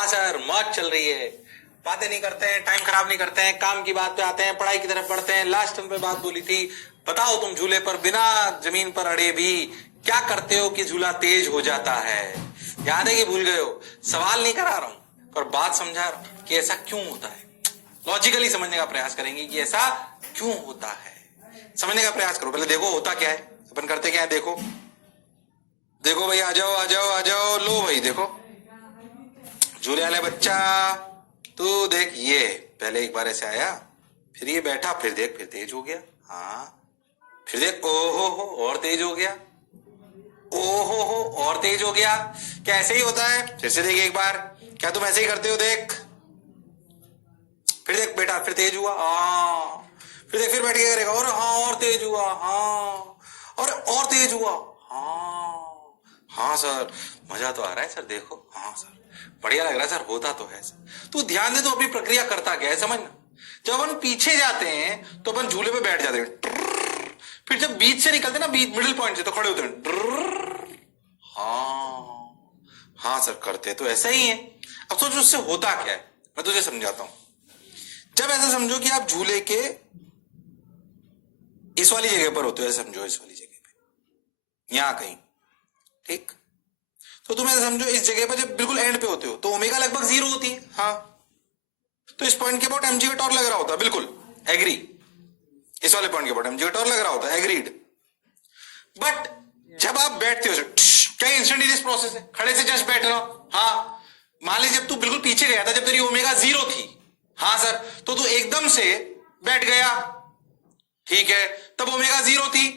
हाँ सर, मौज चल रही है। बातें नहीं करते हैं, टाइम खराब नहीं करते हैं, काम की बात पे आते हैं, पढ़ाई की तरफ बढ़ते हैं। लास्ट टाइम पे बात बोली थी, बताओ तुम झूले पर बिना जमीन पर अड़े भी क्या करते हो कि झूला तेज हो जाता है? याद है कि भूल गए हो? सवाल नहीं करा रहा हूं पर बात समझा रहा हूं कि ऐसा क्यों होता है। लॉजिकली समझने का प्रयास करेंगे कि ऐसा क्यों होता है। समझने का प्रयास करो। पहले देखो होता क्या है, अपन करते क्या है। देखो देखो भाई, आ जाओ आ जाओ आ जाओ। लो भाई देखो, झूले वाले बच्चा, तू देख, ये पहले एक बार ऐसे आया, फिर ये बैठा, फिर देख फिर तेज हो गया। हाँ, फिर देख, ओहो हो, और तेज हो गया। ओहो हो, और तेज हो गया। क्या ऐसे ही होता है? फिर से देख एक बार, क्या तुम ऐसे ही करते हो? देख, फिर देख बेटा, फिर तेज हुआ। हाँ, फिर देख, फिर बैठ के करेगा, और हाँ, और तेज हुआ। हाँ, और तेज हुआ। हाँ हाँ सर, मजा तो आ रहा है सर, देखो। हाँ सर, बढ़िया लग रहा है सर, होता तो है सर। तू ध्यान दे, तो अपनी प्रक्रिया करता क्या है समझना। जब अपन पीछे जाते हैं तो अपन झूले पे बैठ जाते हैं, फिर जब बीच से निकलते ना, बीच मिडिल पॉइंट से, तो खड़े होते हैं। हाँ हाँ सर, करते तो ऐसा ही है। अब सोच उससे होता क्या है, मैं तुझे समझाता हूं। जब ऐसा समझो कि आप झूले के इस वाली जगह पर होते हो, ऐसा समझो, इस वाली जगह पे, यहां कहीं, ठीक। तो तुम ऐसा समझो, इस जगह पर जब बिल्कुल एंड पे होते हो तो ओमेगा लगभग 0 होती है। हाँ, तो इस पॉइंट के अबाउट एमजी का टॉर्क लग रहा होता है, बिल्कुल एग्री। इस वाले पॉइंट के अबाउट एमजी का टॉर्क लग रहा होता है, एग्रीड। बट जब आप बैठते हो, क्या इंस्टेंटेनियस प्रोसेस है? खड़े से जस्ट बैठ रहा हो। हाँ, मान लीजिए जब तू बिल्कुल पीछे गया था, जब तेरी ओमेगा 0 थी, हाँ सर, तो तू एकदम से बैठ गया, ठीक है, तब ओमेगा 0 थी।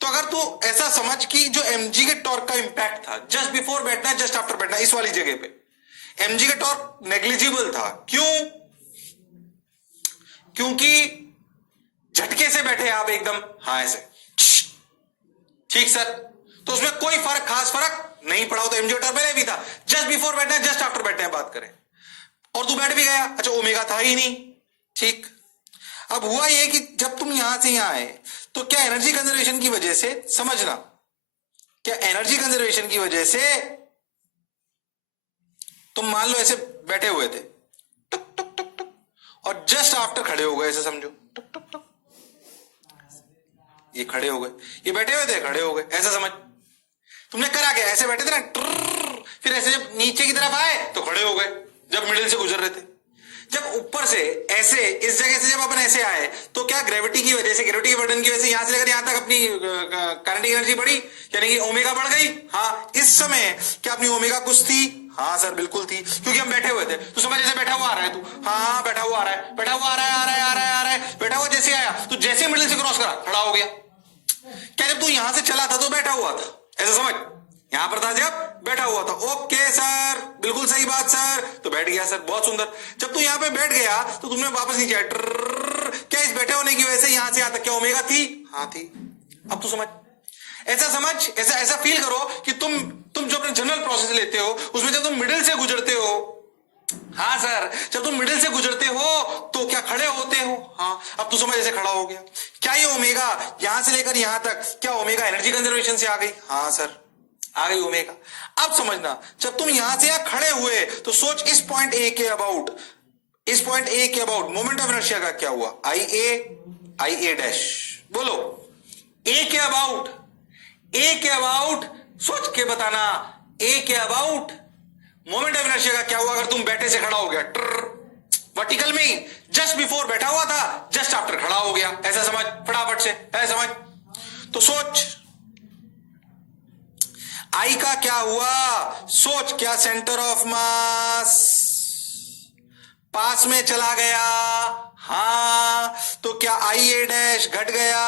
तो अगर तू ऐसा समझ कि जो एमजी के टॉर्क का इंपैक्ट था जस्ट बिफोर बैठना, जस्ट आफ्टर बैठना, इस वाली जगह पे एमजी का टॉर्क नेग्लिजिबल था। क्यों? क्योंकि झटके से बैठे आप एकदम, हाँ ऐसे, ठीक सर, तो उसमें कोई फर्क, खास फर्क नहीं पड़ा हो। तो एमजी का टॉर्क पहले भी था, जस्ट बिफोर बैठना है, जस्ट आफ्टर बैठना है, बात करें। और तू बैठ भी गया, अच्छा, ओमेगा था ही नहीं, ठीक। अब हुआ यह कि जब तुम यहां से यहां आए तो क्या एनर्जी कंजर्वेशन की वजह से, समझना, क्या एनर्जी कंजर्वेशन की वजह से तुम मान लो ऐसे बैठे हुए थे, टुक टुक टुक टुक, और जस्ट आफ्टर खड़े हो गए, ऐसे समझो, टुक टुक टुक, ये खड़े हो गए, ये बैठे हुए थे, खड़े हो गए, ऐसा समझ। तुमने करा क्या? ऐसे बैठे थे ना, फिर ऐसे जब नीचे की तरफ आए तो खड़े हो गए, जब मिडिल से गुजर रहे थे। जब ऊपर से ऐसे, इस जगह से जब अपन ऐसे आए, तो क्या ग्रेविटी की वजह से, ग्रेविटी के बर्डन की वजह से यहां से लेकर यहां तक अपनी काइनेटिक एनर्जी बढ़ी, यानी कि ओमेगा बढ़ गई। हाँ, इस समय क्या अपनी ओमेगा कुछ थी? हाँ सर, बिल्कुल थी, क्योंकि हम बैठे हुए थे। तो समझ, जैसे बैठा हुआ आ रहा है तू, हाँ बैठा हुआ आ रहा है, बैठा हुआ आ रहा है, आ रहा है, आ रहा है, आ रहा है, बैठा हुआ जैसे आया तो जैसे मिडिल से क्रॉस करा, खड़ा हो गया। क्या जब तू यहां से चला था तो बैठा हुआ था, ऐसा समझ, यहां पर था जब बैठा हुआ था। ओके सर, बिल्कुल सही बात सर, तो बैठ गया सर, बहुत सुंदर। जब तू यहां पे बैठ गया तो तुमने वापस नीचे आया, क्या इस बैठे होने की वजह से यहां से यहां तक क्या ओमेगा थी? हाँ थी। अब तू समझ, ऐसा समझ, ऐसा ऐसा फील करो कि तुम जो अपने जनरल प्रोसेस लेते हो उसमें जब तुम मिडिल से गुजरते हो, हाँ सर, जब तुम मिडिल से गुजरते हो तो क्या खड़े होते हो? हाँ, अब तू समझ, ऐसे खड़ा हो गया। क्या ये ओमेगा यहां से लेकर यहां तक, क्या ओमेगा एनर्जी कंजर्वेशन से आ गई? हाँ सर, आ गई ओमेगा। अब समझना, जब तुम यहां से यहां खड़े हुए तो सोच, इस पॉइंट ए के अबाउट, इस पॉइंट ए के अबाउट मोमेंट ऑफ इनर्शिया का क्या हुआ? आई ए डैश, बोलो। ए के अबाउट, ए के अबाउट, सोच के बताना, ए के अबाउट मोमेंट ऑफ इनर्शिया का क्या हुआ अगर तुम बैठे से खड़ा हो गया? वर्टिकल में ही, जस्ट बिफोर बैठा हुआ था, जस्ट आफ्टर खड़ा हो गया, ऐसा समझ, फटाफट से ऐसा समझ। तो सोच, आई का क्या हुआ? सोच, क्या सेंटर ऑफ मास पास में चला गया? हाँ, तो क्या आई ए डैश घट गया?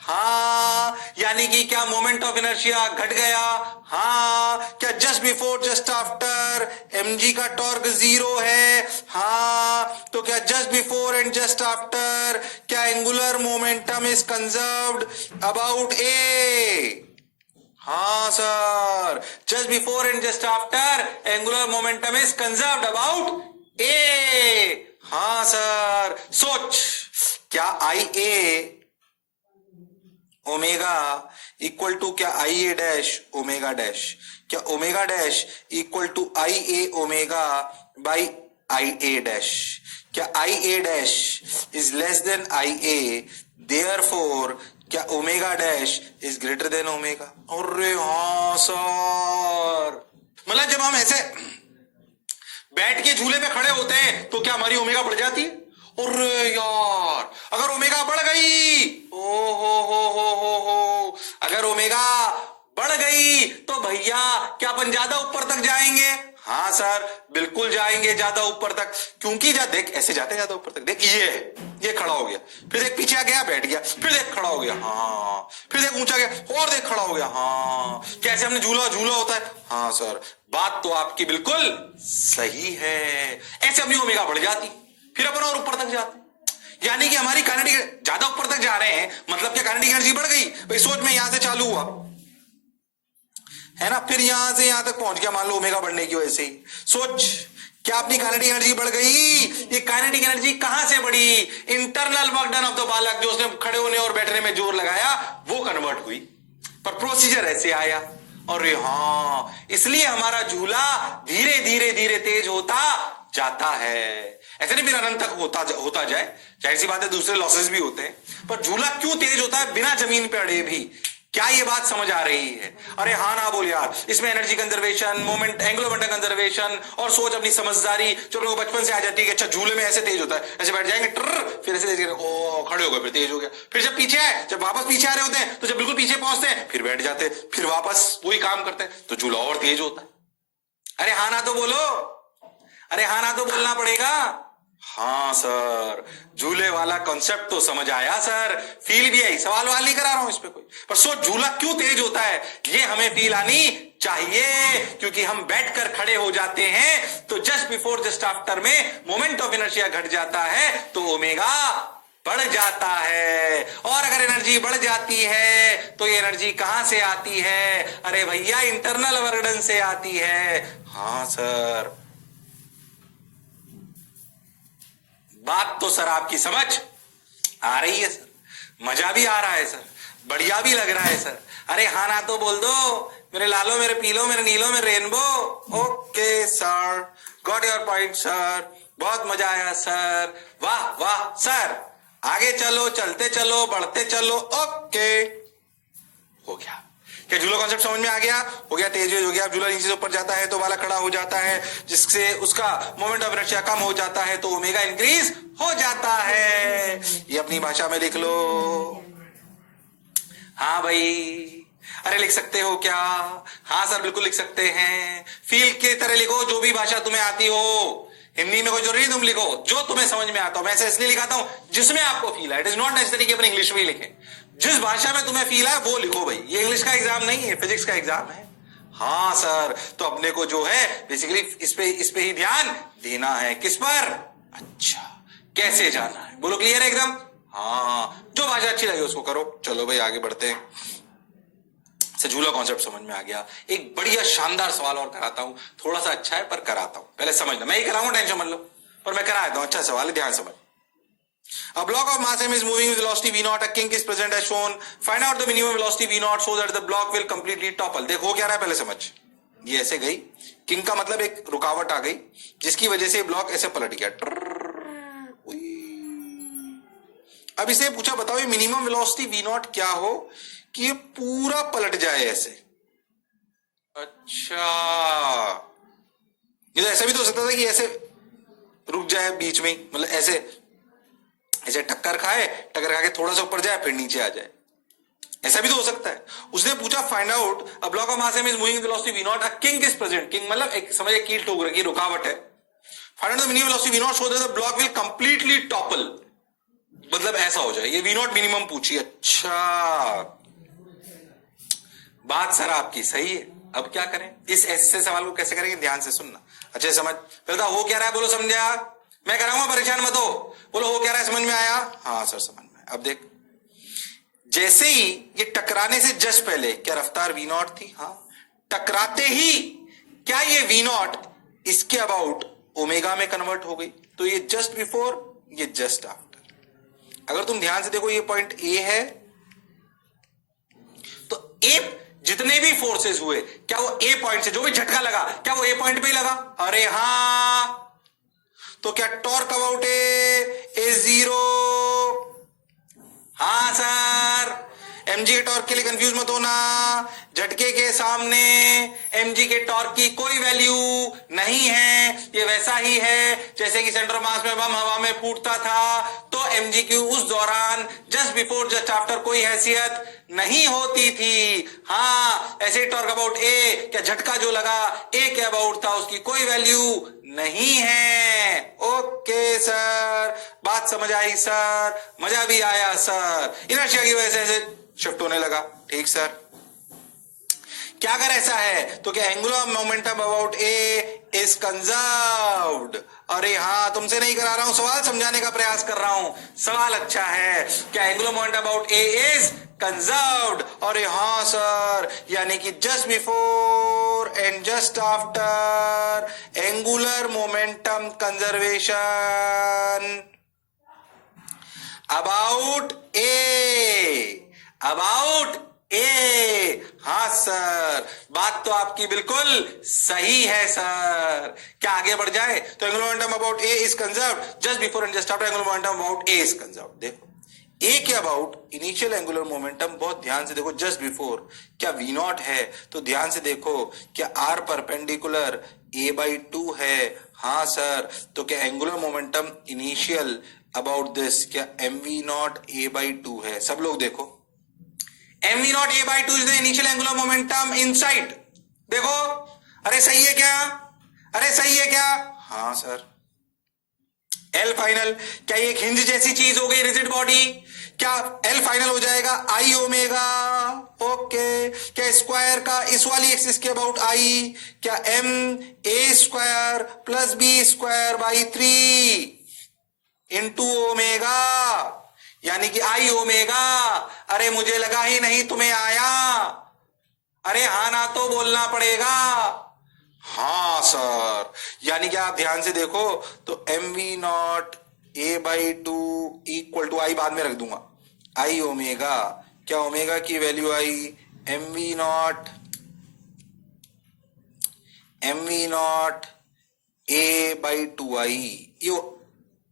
हाँ, यानी कि क्या मोमेंट ऑफ इनर्शिया घट गया? हाँ, क्या just before just after m g का टॉर्क 0 है? हाँ, तो क्या just before and just after क्या angular momentum is conserved about A? हाँ sir, just before and just after angular momentum is conserved about A. हाँ सर, सोच, क्या I A omega equal to क्या I A dash omega dash, क्या omega dash equal to I A omega by I A dash. क्या I A dash is less than I A, therefore क्या omega dash is greater than omega? अरे हाँ sir, मतलब जब हम ऐसे बैठ के झूले पे खड़े होते हैं तो क्या हमारी ओमेगा बढ़ जाती है? अरे यार, अगर ओमेगा बढ़ गई, ओ हो, अगर ओमेगा बढ़ गई तो भैया क्या अपन ज्यादा ऊपर तक जाएंगे? हाँ सर, बिल्कुल जाएंगे ज्यादा ऊपर तक, क्योंकि देख ऐसे जाते हैं ज्यादा ऊपर तक। देख ये खड़ा हो गया, फिर देख पीछे आ गया, बैठ गया, फिर देख खड़ा हो गया, हाँ, फिर देख ऊंचा गया और देख खड़ा हो गया, हाँ, कैसे हमने झूला होता है। हाँ सर, बात तो आपकी बिल्कुल सही है, ऐसे अपनी ओमेगा बढ़ जाती, फिर अपन और ऊपर तक जाते, यानी कि हमारी काइनेटिक ज्यादा ऊपर तक जा रहे हैं, मतलब क्या काइनेटिक एनर्जी बढ़ गई। भाई सोच में यहां से चालू हुआ है ना, फिर यहां से यहां तक पहुंच गया, मान लो ओमेगा बढ़ने की वजह से। सोच, क्या अपनी काइनेटिक एनर्जी बढ़ गई? ये काइनेटिक एनर्जी कहां से बढ़ी? Internal work done of the बालक, जो उसने खड़े होने और बैठने में जोर लगाया, वो कन्वर्ट हुई, पर प्रोसीजर ऐसे आया। और हाँ, इसलिए हमारा झूला धीरे धीरे धीरे तेज होता जाता है, ऐसे नहीं फिर अनंत तक होता जाए। जाहिर सी बात है दूसरे लॉसेस भी होते हैं, पर झूला क्यों तेज होता है बिना जमीन पे अड़े भी? क्या ये बात समझ आ रही है? अरे हाँ ना बोल यार, इसमें energy conservation, moment, angular momentum conservation और सोच अपनी समझदारी जो लोगों को बचपन से आ जाती है कि अच्छा झूले में ऐसे तेज होता है, ऐसे बैठ जाएंगे फिर ऐसे तेज, ओ खड़े हो गए, फिर तेज हो गया, फिर जब पीछे आए, जब वापस पीछे आ रहे होते हैं तो जब बिल्कुल पीछे पहुंचते हैं फिर बैठ जाते हैं, फिर वापस वही काम करते हैं, तो झूला और तेज होता है। अरे हाँ ना तो बोलो, अरे हाँ ना तो बोलना पड़ेगा। हाँ सर, झूले वाला कॉन्सेप्ट तो समझ आया सर, फील भी आई, सवाल वाल नहीं करा रहा हूं इस पे कोई, पर सोच झूला क्यों तेज होता है ये हमें फील आनी चाहिए, क्योंकि हम बैठकर खड़े हो जाते हैं तो जस्ट बिफोर जस्ट आफ्टर में मोमेंट ऑफ इनर्शिया घट जाता है तो ओमेगा बढ़ जाता है, और अगर एनर्जी बढ़ जाती है तो ये एनर्जी कहां से आती है? अरे भैया इंटरनल वर्क डन से आती है। हाँ सर, बात तो सर आपकी समझ आ रही है सर, मजा भी आ रहा है सर, बढ़िया भी लग रहा है सर। अरे हाँ ना तो बोल दो, मेरे लालो, मेरे पीलो, मेरे नीलो, मेरे rainbow. Okay sir, got your point sir, बहुत मजा आया सर, वाह वाह सर, आगे चलो, चलते चलो, बढ़ते चलो। ओके, हो गया। क्या झूला कॉन्सेप्ट समझ में आ गया? हो गया, तेज हो गया। झूला नीचे से ऊपर जाता है तो वाला खड़ा हो जाता है, जिससे उसका मोमेंट ऑफ इनर्शिया कम हो जाता है तो ओमेगा इंक्रीज हो जाता है। ये अपनी भाषा में लिख लो। हाँ भाई, अरे लिख सकते हो क्या? हाँ सर, बिल्कुल लिख सकते हैं। फील की तरह लिखो, जो भी भाषा तुम्हें आती हो। हिंदी में कोई जरूरी नहीं तुम लिखो, जो तुम्हें समझ में आता हो। मैं ऐसे इसलिए लिखाता हूं जिसमें आपको फील है। इट इज नॉट नेसेसरी कि अपन इंग्लिश में ही लिखें, जिस भाषा में तुम्हें फील है वो लिखो भाई। ये इंग्लिश का एग्जाम नहीं है, फिजिक्स का एग्जाम है। हाँ सर, तो अपने को जो है बेसिकली इस पे ही ध्यान देना है। किस पर? अच्छा, कैसे जाना है, बोलो। क्लियर है एकदम? हाँ, जो भाषा अच्छी लगे उसको करो। चलो भाई आगे बढ़ते हैं। झूला कॉन्सेप्ट समझ में आ गया। एक बढ़िया शानदार सवाल और कराता हूं, थोड़ा सा अच्छा है पर कराता हूं, पहले समझना। मैं ही कराऊंगा, टेंशन मत लो, पर मैं करा देता हूं। अच्छा सवाल है, ध्यान समझ। A block of mass m is moving with velocity v naught. A kink is present as shown. Find out the minimum velocity v naught so that the block will completely topple. देखो क्या रहा है, पहले समझ। ये ऐसे गई, kink का मतलब एक रुकावट आ गई जिसकी वजह से ब्लॉक ऐसे पलट गया। अब इसे पूछा, बताओ ये मिनिमम वेलोसिटी v नॉट क्या हो कि ये पूरा पलट जाए ऐसे। अच्छा, ये तो ऐसा भी तो हो सकता था कि ऐसे रुक जाए बीच में, मतलब ऐसे ऐसे टक्कर खाए, टक्कर खा के थोड़ा सा ऊपर जाए फिर नीचे आ जाए, ऐसा भी तो हो सकता है। उसने पूछा find out a block of mass m is moving velocity v not, a kink is present. Kink मतलब एक समझ, एक कील ठोक रखी, रुकावट है। Find out the minimum velocity v not so that the block will completely topple, मतलब ऐसा हो जाए। ये v नॉट मिनिमम पूछी। अच्छा, बात सर आपकी सही है। अब क्या करें, इस ऐसे सवाल को कैसे करेंगे, ध्यान से सुनना, अच्छे समझ। पहले हो क्या रहा है बोलो, समझा? मैं कराऊंगा, परेशान मत हो। बोलो हो क्या रहा है, समझ में आया? हाँ सर समझ में। अब देख, जैसे ही ये टकराने से जस्ट पहले क्या रफ्तार v नॉट थी? हाँ, टकराते ही क्या ये v नॉट इसके अबाउट ओमेगा में कन्वर्ट हो गई? तो ये जस्ट बिफोर, ये जस्ट आफ्टर। अगर तुम ध्यान से देखो, ये पॉइंट ए है, तो ए जितने भी फोर्सेस हुए क्या वो ए पॉइंट से, जो भी झटका लगा क्या वो ए पॉइंट पे ही लगा? अरे हाँ, तो क्या टॉर्क अबाउट ए इज 0? हाँ सर, mg के टॉर्क के लिए कंफ्यूज मत होना। झटके के सामने mg के टॉर्क की कोई वैल्यू नहीं है। ये वैसा ही है जैसे कि सेंटर ऑफ मास में बम हवा में फूटता था, तो mg की उस दौरान जस्ट बिफोर जस्ट आफ्टर कोई हैसियत नहीं होती थी। हाँ, ऐसे टॉर्क अबाउट ए, क्या झटका जो लगा ए के अबाउट था उसकी कोई वैल्यू नहीं है। ओके सर, बात समझ आई सर, मजा भी आया सर। इनर्शिया की वजह से शिफ्ट होने लगा। ठीक सर, क्या अगर ऐसा है तो क्या angular momentum about A is conserved? अरे हाँ, तुमसे नहीं करा रहा हूं, सवाल समझाने का प्रयास कर रहा हूं। सवाल अच्छा है, क्या angular momentum about A is conserved? अरे हाँ सर, यानी कि just before and just after angular momentum conservation about A. हाँ सर, बात तो आपकी बिल्कुल सही है सर। क्या आगे बढ़ जाए तो angular momentum about A is conserved just before and just after angular momentum about A is conserved. देखो ए के अबाउट इनिशियल एंगुलर मोमेंटम, बहुत ध्यान से देखो, जस्ट बिफोर क्या वी नॉट है? तो ध्यान से देखो, क्या आर परपेंडिकुलर a/2 है? हाँ सर, तो क्या angular momentum initial about this क्या mv0 a/2 है? सब लोग देखो, mv0 a/2 is the initial angular momentum inside. देखो, अरे सही है क्या? अरे सही है क्या? हाँ सर। एल फाइनल, क्या ये एक हिंज जैसी चीज हो गई, रिजिड बॉडी? क्या एल फाइनल हो जाएगा आई ओमेगा? ओके, क्या स्क्वायर का इस वाली एक्सिस के अबाउट आई, क्या M A square plus B square by 3 into omega, यानी कि आई ओमेगा। अरे मुझे लगा ही नहीं तुम्हें आया। अरे हाँ ना तो बोलना पड़ेगा। हाँ सर, यानी कि आप ध्यान से देखो तो mv0 a/2 इक्वल टू, आई बाद में रख दूंगा, आई ओमेगा, क्या ओमेगा की वैल्यू आई mv0 a/2 आई, ये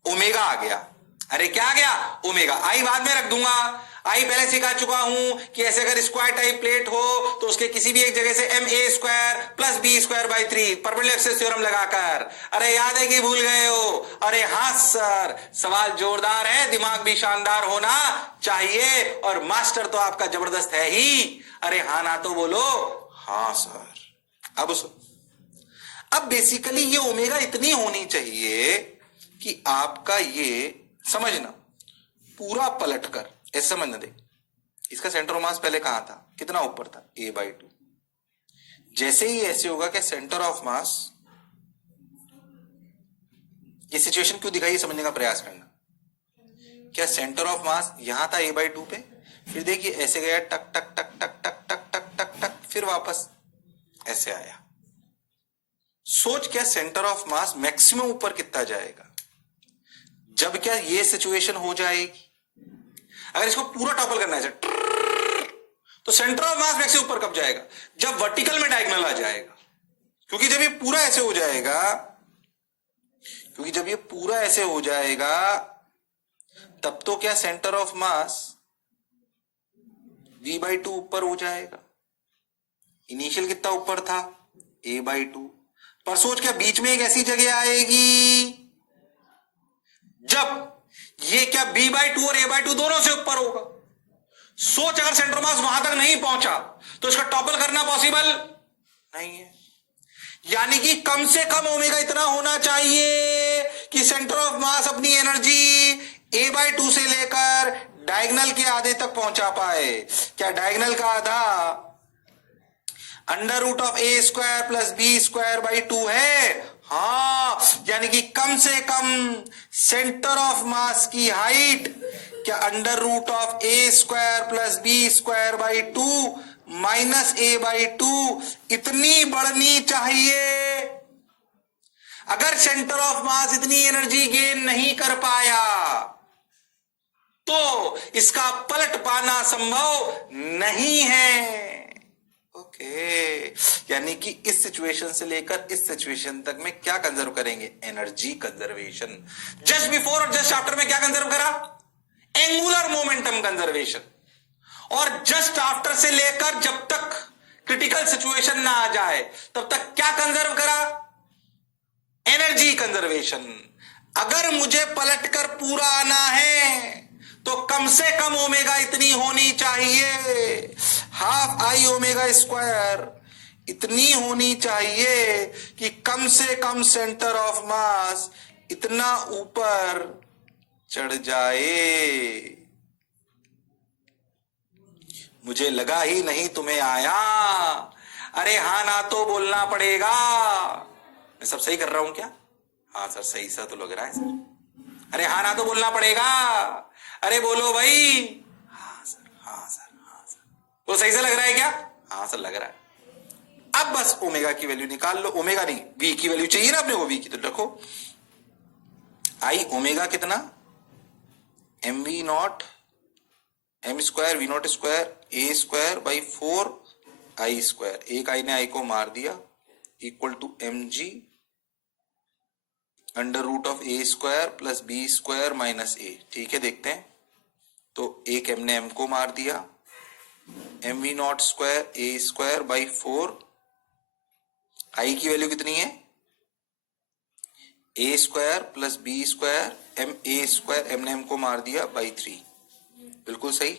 ओमेगा आ गया। अरे क्या आ गया? ओमेगा। आई बाद में रख दूंगा, आई पहले सिखा चुका हूं कि ऐसे अगर स्क्वायर टाइप प्लेट हो तो उसके किसी भी एक जगह से M A square plus B square by 3 perpendicular axis theorem लगाकर। अरे याद है कि भूल गए हो? अरे हाँ सर, सवाल जोरदार है, दिमाग भी शानदार होना चाहिए, और मास्टर तो आपका जबरदस्त है ही। अरे हाँ ना तो बोलो। हाँ सर। अब बेसिकली ये ओमेगा इतनी होनी चाहिए कि आपका ये समझना पूरा पलटकर ऐसे समझना। देख, इसका सेंटर ऑफ मास पहले कहां था, कितना ऊपर था, a/2। जैसे ही ऐसे होगा कि सेंटर ऑफ मास, ये सिचुएशन क्यों दिखाई समझने का प्रयास करना। क्या सेंटर ऑफ मास यहां था a/2 पे, फिर देखिए ऐसे गया टक टक टक टक टक टक टक टक टक, फिर वापस ऐसे आया। सोच, क्या सेंटर ऑफ मास मैक्सिमम ऊपर कितना जाएगा जब क्या ये सिचुएशन हो जाएगी। अगर इसको पूरा टॉपल करना है तो सेंटर ऑफ मास मैक्सिमम ऊपर कब जाएगा, जब वर्टिकल में डायगोनल आ जाएगा। क्योंकि जब ये पूरा ऐसे हो जाएगा, तब तो क्या सेंटर ऑफ मास v/2 ऊपर हो जाएगा। इनिशियल कितना ऊपर था, a/2। पर सोच, क्या बीच में एक ऐसी जगह आएगी जब ये क्या b/2 और a/2 दोनों से ऊपर होगा। सोच, अगर सेंटर मास वहां तक नहीं पहुंचा तो इसका टॉपल करना पॉसिबल नहीं है। यानी कि कम से कम ओमेगा इतना होना चाहिए कि सेंटर ऑफ मास अपनी एनर्जी a/2 से लेकर डायगोनल के आधे तक पहुंचा पाए। क्या डायगोनल का आधा √a² प्लस b² बाई 2 है? हाँ, यानी कि कम से कम सेंटर ऑफ मास की हाइट क्या √a² plus b² by 2 minus a/2 इतनी बढ़नी चाहिए। अगर सेंटर ऑफ मास इतनी एनर्जी गेन नहीं कर पाया तो इसका पलट पाना संभव नहीं है। ओके, ओके, यानी कि इस सिचुएशन से लेकर इस सिचुएशन तक में क्या कंजर्व करेंगे? Energy conservation. जस्ट बिफोर और जस्ट आफ्टर में क्या कंजर्व करा? Angular momentum conservation. और जस्ट आफ्टर से लेकर जब तक क्रिटिकल सिचुएशन ना आ जाए तब तक क्या कंजर्व करा? Energy conservation. अगर मुझे पलटकर पूरा आना है तो कम से कम ओमेगा इतनी होनी चाहिए, हाफ आई ओमेगा स्क्वायर इतनी होनी चाहिए कि कम से कम सेंटर ऑफ मास इतना ऊपर चढ़ जाए। मुझे लगा ही नहीं तुम्हें आया। अरे हाँ ना तो बोलना पड़ेगा। मैं सब सही कर रहा हूं क्या? हाँ सर, सही सा तो लग रहा है सर। अरे हाँ ना तो बोलना पड़ेगा। अरे बोलो भाई। हाँ सर, हाँ सर, हाँ सर। वो सही से लग रहा है क्या? हाँ सर लग रहा है। अब बस ओमेगा की वैल्यू निकाल लो। ओमेगा नहीं, वी की वैल्यू चाहिए ना अपने को। वी की तो रखो। आई ओमेगा कितना? M v nought m square v nought square a square by 4 I square. एक आई ने आई को मार दिया, equal to m g under root of A square plus B square minus a. ठीक है, देखते हैं। तो एक एम ने एम को मार दिया, m v nought square a square by 4। I की वैल्यू कितनी है? A square plus B square m A square, m ने एम को मार दिया बाई 3। बिल्कुल सही।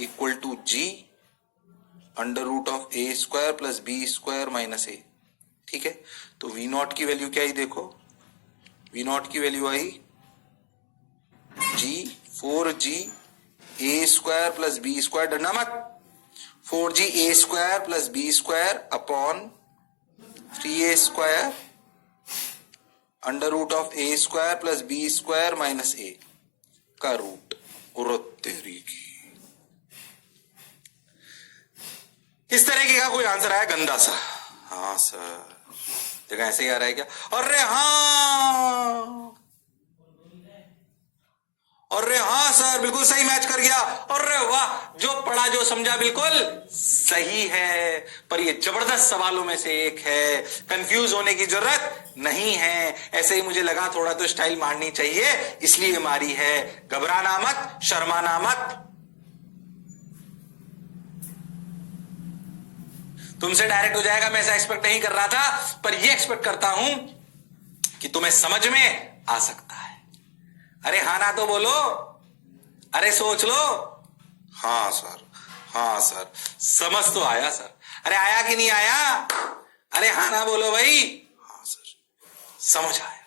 Equal to g under root of A square plus B square minus a. ठीक है, तो वी नॉट की वैल्यू क्या आई देखो। वी नॉट की वैल्यू आई जी 4g A square plus B square. डरना मत। 4g A square plus B square upon 3a square under root of A square plus B square minus A का रूट। तेरी की इस तरीके का कोई आंसर आया गंदा सा? हाँ सर, देखा ऐसे ही आ रहा है क्या? अरे हाँ, अरे हाँ सर बिल्कुल सही मैच कर गया। अरे वाह, जो पढ़ा जो समझा बिल्कुल सही है। पर ये जबरदस्त सवालों में से एक है, कंफ्यूज होने की जरूरत नहीं है। ऐसे ही मुझे लगा थोड़ा तो स्टाइल मारनी चाहिए, इसलिए मारी है। घबराना मत, शर्माना मत। तुमसे डायरेक्ट हो जाएगा मैं ऐसा एक्सपेक्ट नहीं कर रहा था, पर ये एक्सपेक्ट करता हूं कि तुम्हें समझ में आ सकता है। अरे हाँ ना तो बोलो। अरे सोच लो। हाँ सर, हाँ सर, समझ तो आया सर। अरे आया कि नहीं आया? अरे हाँ ना बोलो भाई। हाँ सर, समझ आया।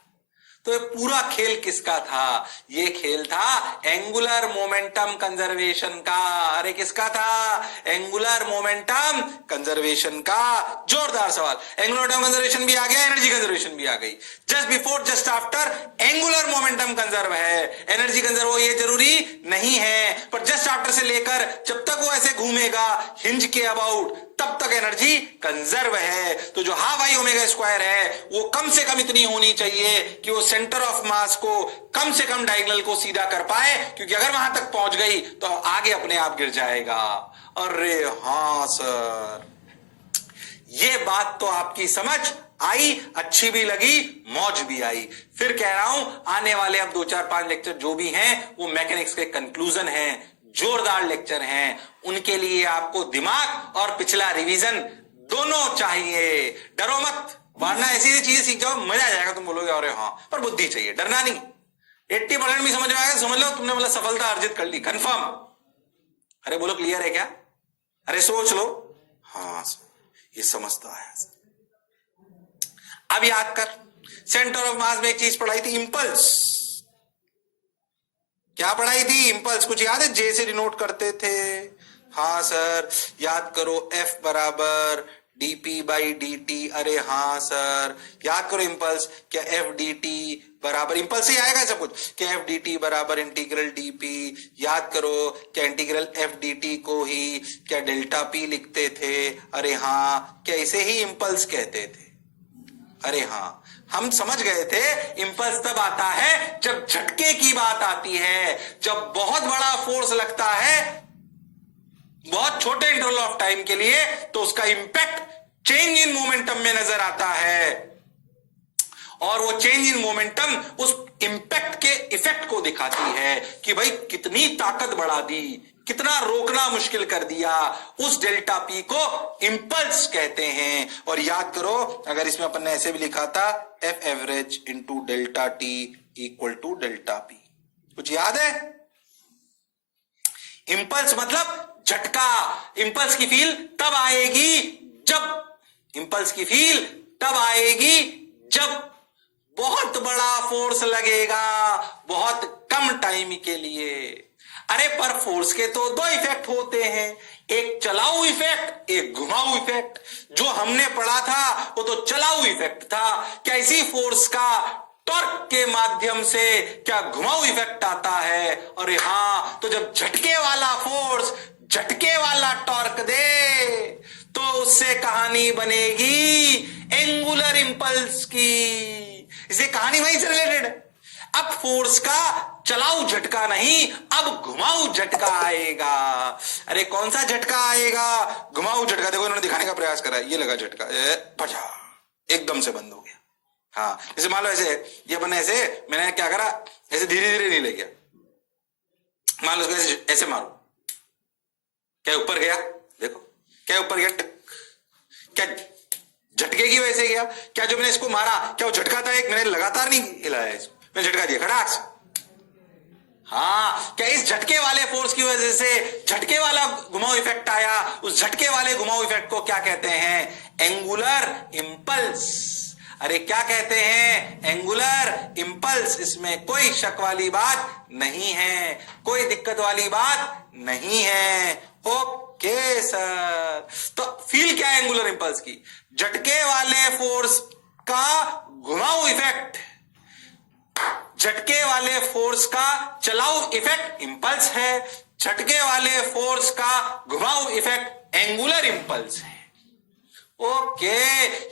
तो ये पूरा खेल किसका था? ये खेल था एंगुलर मोमेंटम कंजर्वेशन का। अरे किसका था? एंगुलर मोमेंटम कंजर्वेशन का। जोरदार सवाल। एंगुलर मोमेंटम कंजर्वेशन भी आ गया, एनर्जी कंजर्वेशन भी आ गई। Just before just after angular momentum conserve है, एनर्जी कंजर्व हो ये जरूरी नहीं है। पर जस्ट आफ्टर से लेकर जब तक वो ऐसे घूमेगा हिंज के अबाउट, तब तक एनर्जी कंजर्व है। तो जो हाफ आई ओमेगा स्क्वायर है वो कम से कम इतनी होनी चाहिए कि वो सेंटर ऑफ मास को कम से कम डायगोनल को सीधा कर पाए, क्योंकि अगर वहां तक पहुंच गई तो आगे अपने आप गिर जाएगा। अरे हाँ सर, ये बात तो आपकी समझ आई, अच्छी भी लगी, मौज भी आई। फिर कह रहा हूं आने वाले अब 2-4-5 लेक्चर जो भी हैं वो मैकेनिक्स के कंक्लूजन हैं, जोरदार लेक्चर हैं। उनके लिए आपको दिमाग और पिछला रिवीजन दोनों चाहिए। डरो मत, वरना ऐसी चीजें सीख जाओ, मजा आ जाएगा। तुम बोलोगे अरे हाँ, पर बुद्धि चाहिए, डरना नहीं। 80% भी समझ में आएगा, समझ लो तुमने मतलब सफलता अर्जित कर ली, कंफर्म। अरे बोलो क्लियर है क्या? अरे सोच लो। हाँ ये समझ तो आया। अब याद कर, सेंटर ऑफ मास में एक चीज पढ़ाई थी, इंपल्स। क्या पढ़ाई थी? इंपल्स। कुछ याद है? जे से डिनोट करते थे। हाँ सर, याद करो, एफ बराबर डीपी बाई डी टी। अरे हाँ सर, याद करो इंपल्स। क्या एफ डी टी बराबर, इंपल्स ही आएगा सब कुछ। क्या एफ डी टी बराबर इंटीग्रल डीपी। याद करो, क्या इंटीग्रल एफ डी टी को ही क्या डेल्टा पी लिखते थे? अरे हाँ, क्या इसे ही इंपल्स कहते थे? अरे हाँ, हम समझ गए थे इंपल्स तब आता है जब झटके की बात आती है, जब बहुत बड़ा फोर्स लगता है बहुत छोटे इंटरवल ऑफ टाइम के लिए, तो उसका इंपैक्ट चेंज इन मोमेंटम में नजर आता है, और वो चेंज इन मोमेंटम उस इंपैक्ट के इफेक्ट को दिखाती है कि भाई कितनी ताकत बढ़ा दी, कितना रोकना मुश्किल कर दिया। उस डेल्टा पी को इंपल्स कहते हैं। और याद करो, अगर इसमें अपन ने ऐसे भी लिखा था F average into delta T equal to delta P, कुछ याद है? इंपल्स मतलब झटका। इंपल्स की फील तब आएगी जब बहुत बड़ा फोर्स लगेगा बहुत कम टाइम के लिए। अरे पर फोर्स के तो दो इफेक्ट होते हैं, एक चलाऊ इफेक्ट, एक घुमाऊ इफेक्ट। जो हमने पढ़ा था वो तो चलाऊ इफेक्ट था। क्या इसी फोर्स का टॉर्क के माध्यम से क्या घुमाऊ इफेक्ट आता है? अरे हां, तो जब झटके वाला फोर्स झटके वाला टॉर्क दे तो उससे कहानी बनेगी एंगुलर इंपल्स की। इसे कहानी वहीं से रिलेटेड है। अब फोर्स का चलाऊ झटका नहीं, अब घुमाऊ झटका आएगा। अरे कौन सा झटका आएगा? घुमाऊ झटका। देखो इन्होंने दिखाने का प्रयास करा, ये लगा झटका, एकदम से बंद हो गया। हाँ, जैसे मान लो ऐसे ये बने, ऐसे मैंने क्या करा, ऐसे धीरे धीरे नहीं ले गया, मान लो ऐसे मारो, क्या ऊपर गया? देखो क्या ऊपर गया? क्या झटके की वजह से गया? क्या जो मैंने इसको मारा क्या वो झटका था? एक मैंने लगातार नहीं हिलाया इसको, मैंने झटका दिया खड़ाक से। हाँ, क्या इस झटके वाले फोर्स की वजह से झटके वाला घुमाऊ इफेक्ट आया? उस झटके वाले घुमाऊ इफेक्ट को क्या कहते हैं? Angular impulse. अरे क्या कहते हैं? Angular impulse. इसमें कोई शक वाली बात नहीं है, कोई दिक्कत वाली बात नहीं है। ओके सर, तो फील क्या है एंगुलर इंपल्स की? झटके वाले फोर्स का घुमाऊ इफेक्ट, झटके वाले फोर्स का चलाऊ इफेक्ट इंपल्स है, झटके वाले फोर्स का घुमाऊ इफेक्ट एंगुलर इंपल्स है। ओके,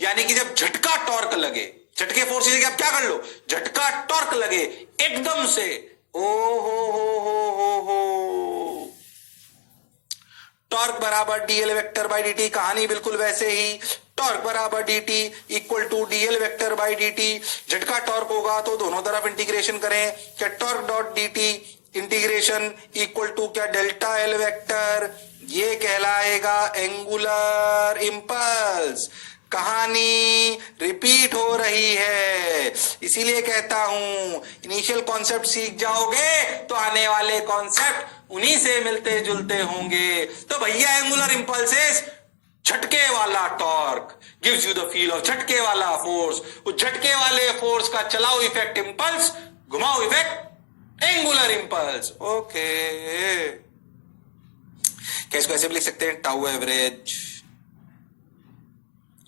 यानी कि जब झटका टॉर्क लगे, झटके फोर्स की जगह आप क्या कर लो, झटका टॉर्क लगे एकदम से, ओ हो, टॉर्क बराबर DL vector by D T. कहानी बिल्कुल वैसे ही, टॉर्क बराबर D T equal to DL vector by D T. झटका टॉर्क होगा तो दोनों तरफ इंटीग्रेशन करें, क्या torque dot D T integration equal to क्या डेल्टा एल वेक्टर, ये कहलाएगा एंगुलर इंपल्स। कहानी रिपीट हो रही है, इसीलिए कहता हूं इनिशियल कॉन्सेप्ट सीख जाओगे तो आने वाले कॉन्सेप्ट उन्हीं से मिलते जुलते होंगे। तो भैया एंगुलर इंपल्सेस, झटके वाला torque gives you the feel of झटके वाला फोर्स, उस झटके वाले फोर्स का चलाऊ इफेक्ट इंपल्स, घुमाऊ इफेक्ट एंगुलर इंपल्स। ओके, क्या इसको ऐसे भी लिख सकते हैं? Tau average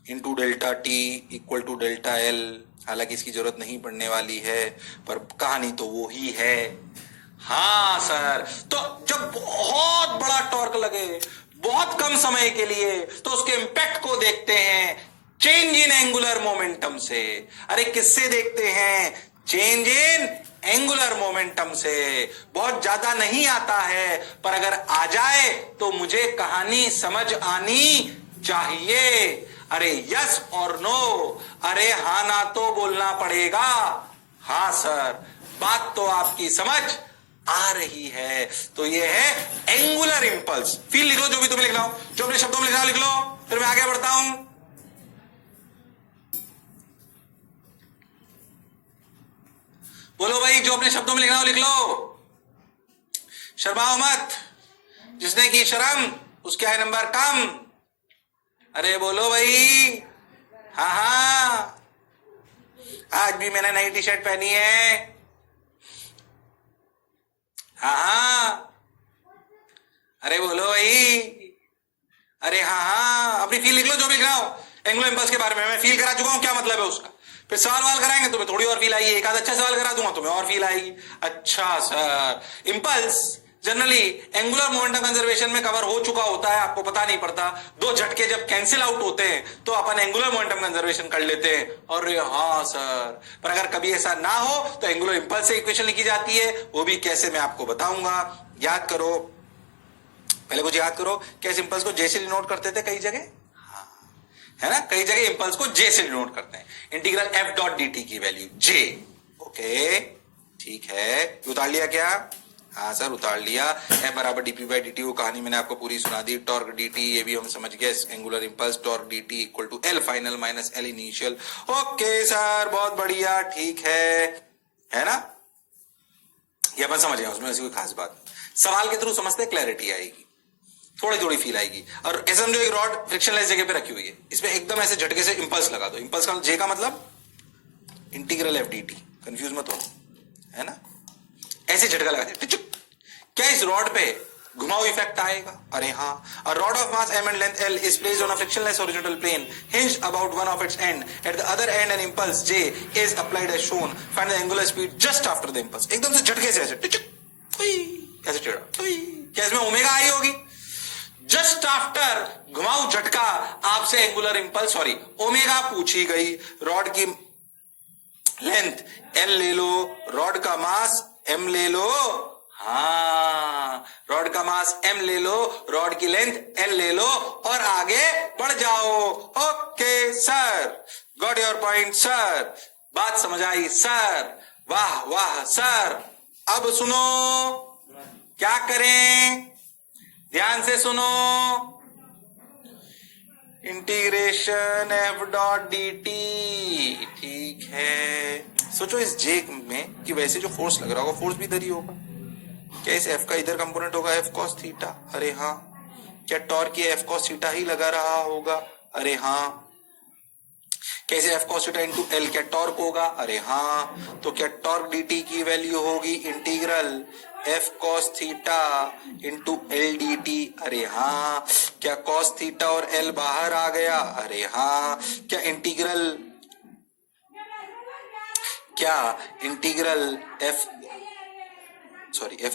into delta T equal to delta L. हालांकि इसकी जरूरत नहीं पड़ने वाली है, पर कहानी तो वो ही है। हाँ सर, तो जब बहुत बड़ा टॉर्क लगे बहुत कम समय के लिए तो उसके इंपैक्ट को देखते हैं चेंज इन एंगुलर मोमेंटम से। अरे किससे देखते हैं? चेंज इन एंगुलर मोमेंटम से। बहुत ज्यादा नहीं आता है, पर अगर आ जाए तो मुझे कहानी समझ आनी चाहिए। अरे यस और नो, अरे हाँ ना तो बोलना पड़ेगा। हाँ सर, बात तो आपकी समझ आ रही है। तो ये है एंगुलर इंपल्स। फील लिख लो, जो भी तुम्हें लिखना हो, जो अपने शब्दों में लिखना लिख लो, फिर मैं आगे बढ़ता हूं। बोलो भाई, जो अपने शब्दों में लिखना हो लिख लो, शर्माओ मत। जिसने की शर्म उसके है नंबर कम। अरे बोलो भाई। हाँ हाँ, आज भी मैंने नई टी शर्ट पहनी है। हाँ हाँ, अरे बोलो भाई। अरे हाँ हाँ, अपनी फील लिख लो, जो भी लिखना हो एंगुलर इंपल्स के बारे में। मैं फील करा चुका हूं, क्या मतलब है उसका। फिर सवाल कराएंगे तुम्हें थोड़ी और फील आएगी, एक आध अच्छा सवाल करा दूंगा तुम्हें और फील आएगी। अच्छा sir, impulse generally angular momentum conservation में कवर हो चुका होता है, आपको पता नहीं पड़ता। दो झटके जब कैंसिल आउट होते हैं तो अपन एंगुलर मोमेंटम कंजर्वेशन कर लेते हैं। और हाँ सर, पर अगर कभी ऐसा ना हो तो एंगुलर इंपल्स से इक्वेशन लिखी जाती है, वो भी कैसे मैं आपको बताऊंगा। याद करो, पहले कुछ याद करो, क्या इस इंपल्स को जे से डिनोट करते थे कई जगह? हाँ, है ना, कई जगह इंपल्स को जे से डिनोट करते हैं। Integral F dot D T की वैल्यू जे। ओके ठीक है, उतार लिया क्या? हाँ सर उतार लिया। एफ बराबर डीपी बाई डी टी, वो कहानी मैंने आपको पूरी सुना दी। टॉर्क डी टी ये भी हम समझ गए, angular impulse torque D T equal to L final minus L initial. Okay sir बहुत बढ़िया, ठीक है ना, ये अपन समझ गए, उसमें ऐसी कोई खास बात नहीं। सवाल के थ्रू समझते क्लैरिटी आएगी, थोड़ी थोड़ी फील आएगी। और ऐसा समझो एक रॉड फ्रिक्शनलेस जगह पे रखी हुई है, इसमें एकदम ऐसे झटके से इंपल्स लगा दो। इंपल्स का जे का मतलब integral F D T, confuse मत हो, है ना, ऐसे झटका लगा दे, क्या इस रॉड पे घुमाव इफेक्ट आएगा? अरे हाँ। A rod of mass m and length L is placed on a frictionless horizontal plane hinged about one of its end. At the other end an impulse J is applied as shown. Find the angular speed just after the impulse. एकदम से झटके से ऐसे ऐसे टेढ़ा, क्या इसमें omega आई होगी? जस्ट आफ्टर घुमाऊ झटका आपसे एंगुलर इंपल्स सॉरी ओमेगा पूछी गई। रॉड की लेंथ L ले लो, रॉड का मास M ले लो। हाँ, रॉड का मास m ले लो, रॉड की लेंथ l ले लो और आगे बढ़ जाओ। Okay sir, got your point sir, बात समझ आई सर, वाह वाह सर। अब सुनो, क्या करें, ध्यान से सुनो। Integration F dot D T, ठीक है। सोचो इस जे में कि वैसे जो फोर्स लग रहा होगा, फोर्स भी इधर ही होगा। क्या इस एफ का इधर कंपोनेंट होगा एफ कॉस थीटा? अरे हाँ। क्या टॉर्क ये एफ कॉस थीटा ही लगा रहा होगा? अरे हाँ। कैसे F cos theta into L, क्या टॉर्क होगा? अरे हाँ। तो क्या टॉर्क डी टी की वैल्यू होगी integral F cos theta into L D T? अरे हाँ। क्या कॉस थीटा और एल बाहर आ गया? अरे हाँ। क्या इंटीग्रल एफ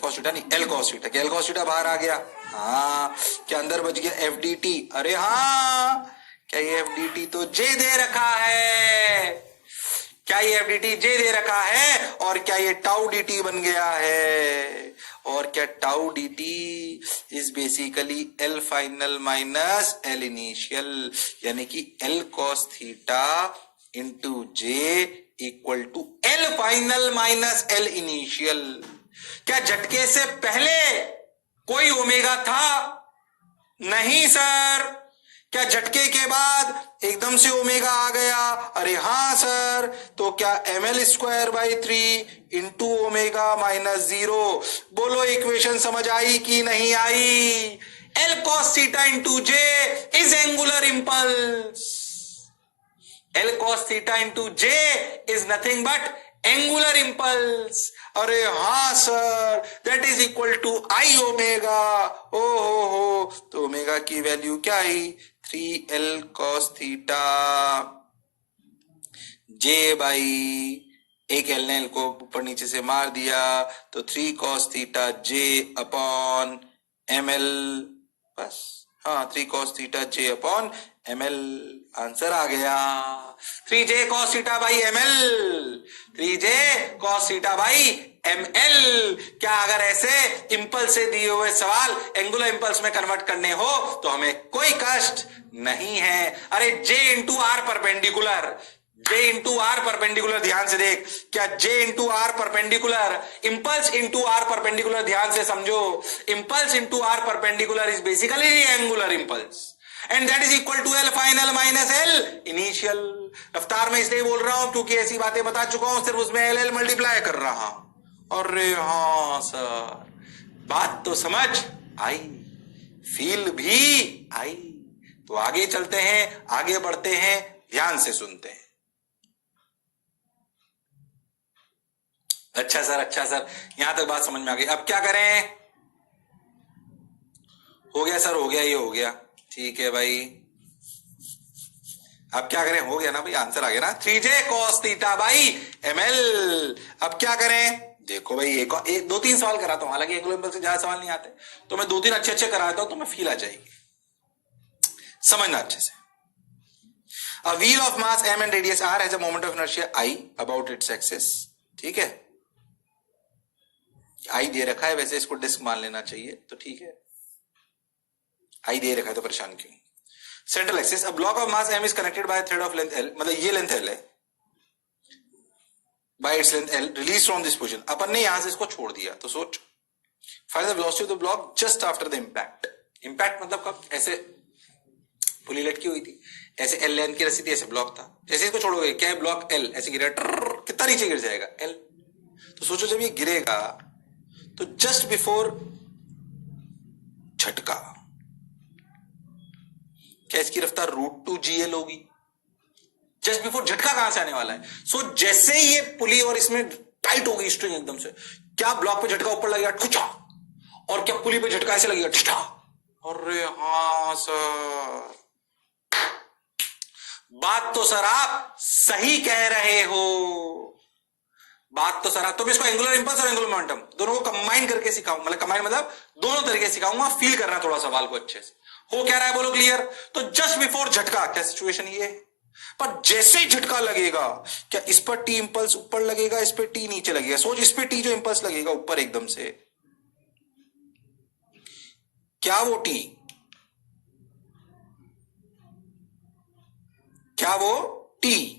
कॉस थीटा नहीं, एल कॉस थीटा, क्या एल कॉस थीटा बाहर आ गया? हाँ। क्या अंदर बच गया एफ डी टी? अरे हाँ। क्या ये एफ डी टी तो जे दे रखा है? क्या ये एफ डी टी जे दे रखा है? और क्या ये टाउ डी टी बन गया है? और क्या tau D T is basically L final minus L initial, यानी कि L cos theta into J equal to L final minus L initial. क्या झटके से पहले कोई ओमेगा था? नहीं सर। क्या झटके के बाद एकदम से ओमेगा आ गया? अरे हाँ सर। तो क्या M L square by 3 into omega minus 0। बोलो इक्वेशन समझ आई कि नहीं आई? L cos theta into J is angular impulse. L cos theta into J is nothing but angular impulse. अरे हाँ sir, that is equal to I omega. ओ हो, तो ओमेगा की वैल्यू क्या आई? 3l cos theta J by, एक L ने एल को ऊपर नीचे से मार दिया तो 3 cos theta J upon M L, बस। हाँ, 3 cos theta J upon M L, answer आ गया 3j cos theta by M L, 3j cos theta by M L. क्या अगर ऐसे इंपल्स से दिए हुए सवाल एंगुलर इंपल्स में कन्वर्ट करने हो तो हमें कोई कष्ट नहीं है। अरे j into R perpendicular, J into R perpendicular, ध्यान से देख। क्या J into R perpendicular, impulse into R perpendicular, ध्यान से समझो। Impulse into R perpendicular is basically angular impulse and that is equal to L final minus L initial. रफ्तार में इसलिए बोल रहा हूं क्योंकि ऐसी बातें बता चुका हूं, सिर्फ उसमें एल एल मल्टीप्लाई कर रहा हूं। अरे हाँ सर, बात तो समझ आई, फील भी आई। तो आगे चलते हैं, आगे बढ़ते हैं, ध्यान से सुनते हैं। अच्छा सर, अच्छा सर, यहां तक बात समझ में आ गई। अब क्या करें? हो गया सर, हो गया, ये हो गया, ठीक है भाई। अब क्या करें? हो गया ना भाई, आंसर आ गया ना, 3j cos theta by M L. अब क्या करें? देखो भाई, एक 2-3 सवाल कराता हूं, हालांकि एंगुलर इंपल्स से ज्यादा सवाल नहीं आते, तो मैं 2-3 अच्छे कराता हूं तो मैं फील आ जाएगी, समझना अच्छे से। A wheel of mass m and radius r has a moment of inertia I about its axis, ठीक है, I दे रखा है, वैसे इसको डिस्क मान लेना चाहिए, तो ठीक है। आई दे रखा है तो परेशान क्यों। Central axis, a block of mass m is connected by thread of length l, मतलब ये लेंथ l है, by its length l release from this position. अपन ने यहां से इसको छोड़ दिया, तो सोच find the velocity of the block just after the impact. Impact मतलब कब? ऐसे पुली लटकी हुई थी, ऐसे l लेंथ की रस्सी थी, ऐसे ब्लॉक था, जैसे इसको छोड़ोगे क्या है, ब्लॉक l ऐसे गिरा, कितना नीचे गिर जाएगा l। तो सोचो जब ये गिरेगा तो जस्ट बिफोर झटका क्या इसकी रफ्तार √2gl होगी? जस्ट बिफोर झटका कहां से आने वाला है? सो जैसे ये पुली और इसमें टाइट हो गई स्ट्रिंग एकदम से, क्या ब्लॉक पे झटका ऊपर लगेगा ठुचा, और क्या पुली पे झटका ऐसे लगेगा ठिठा? अरे हाँ सर, बात तो सर आप सही कह रहे हो, बात तो सर आप। तो मैं इसको एंगुलर इंपल्स और एंगुलर मोमेंटम दोनों को कंबाइन करके सिखाऊंगा, मतलब कंबाइन मतलब दोनों तरीके से सिखाऊंगा, फील करना थोड़ा सवाल को अच्छे से। हो क्या रहा है बोलो क्लियर? तो जस्ट बिफोर झटका क्या सिचुएशन ये है, पर जैसे ही झटका लगेगा क्या इस पर टी इंपल्स ऊपर लगेगा, इस पर टी नीचे लगेगा? सोच, इस पर टी जो इंपल्स लगेगा ऊपर एकदम से, क्या वो टी, क्या वो टी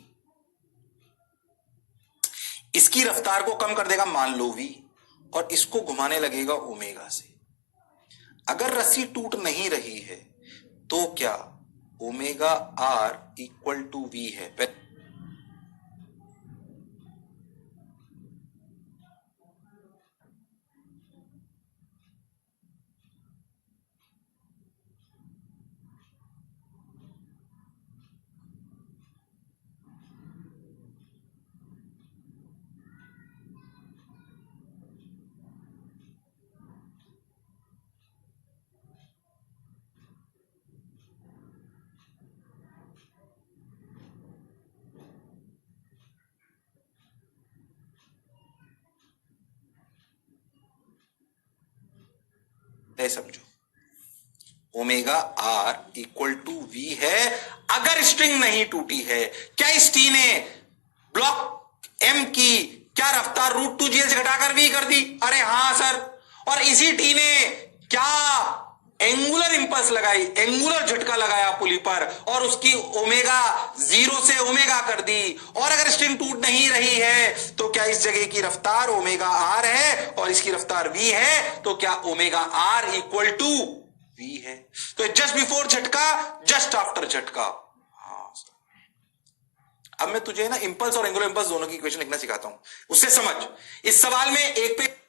इसकी रफ्तार को कम कर देगा, मान लो v, और इसको घुमाने लगेगा ओमेगा से। अगर रस्सी टूट नहीं रही है तो क्या omega r equal to v है? समझो, omega r equal to v है अगर स्ट्रिंग नहीं टूटी है। क्या इस टी ने ब्लॉक m की क्या रफ्तार √2gl से घटाकर v कर दी? अरे हाँ सर। और इसी टी ने क्या एंगुलर इंपल्स लगाई, एंगुलर झटका लगाया पुली पर, और उसकी ओमेगा 0 से ओमेगा कर दी। और अगर स्ट्रिंग टूट नहीं रही है तो क्या इस जगह की रफ्तार ओमेगा r है और इसकी रफ्तार v है, तो क्या omega r equal to v है? तो जस्ट बिफोर झटका, जस्ट आफ्टर झटका। हाँ, अब मैं तुझे ना इंपल्स और एंगुलर इंपल्स दोनों की इक्वेशन लिखना सिखाता हूं, उससे समझ। इस सवाल में एक पे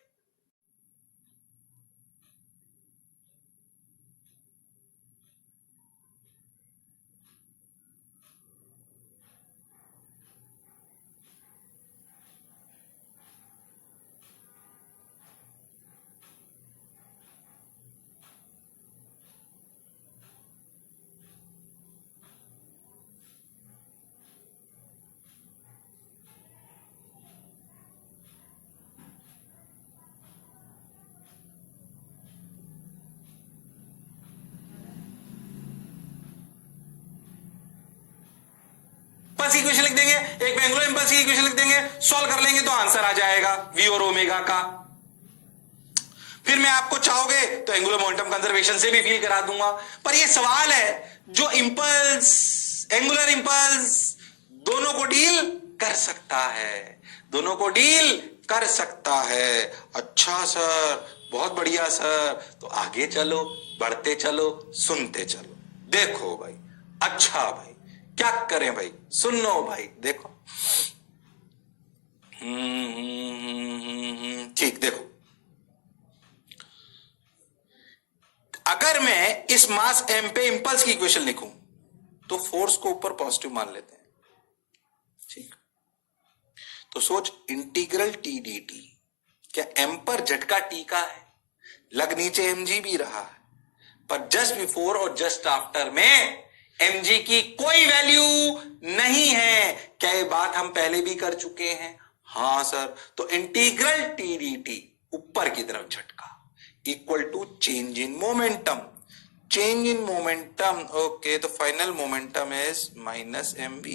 इंपल्स की इक्वेशन लिख देंगे, एक में एंगुलर इंपल्स की इक्वेशन लिख देंगे, सॉल्व कर लेंगे तो आंसर आ जाएगा v और ओमेगा का। फिर मैं आपको चाहोगे तो एंगुलर मोमेंटम कंजर्वेशन से भी फील करा दूंगा। पर ये सवाल है जो इंपल्स एंगुलर इंपल्स दोनों को डील कर सकता है, दोनों को डील कर सकता है। अच्छा सर, बहुत बढ़िया सर, तो आगे चलो, बढ़ते चलो, सुनते चलो। देखो भाई, अच्छा भाई, क्या करें भाई, सुनो भाई, देखो। ठीक, देखो, अगर मैं इस मास m पे इंपल्स की इक्वेशन लिखूं तो फोर्स को ऊपर पॉजिटिव मान लेते हैं, ठीक। तो सोच, इंटीग्रल t dt, क्या m पर झटका t का है, लग नीचे mg भी रहा है, पर जस्ट बिफोर और जस्ट आफ्टर में mg की कोई वैल्यू नहीं है। क्या ये बात हम पहले भी कर चुके हैं? हाँ सर। तो इंटीग्रल t dt ऊपर की तरफ झटका equal to change in momentum, change in momentum, okay. तो final momentum is minus mv,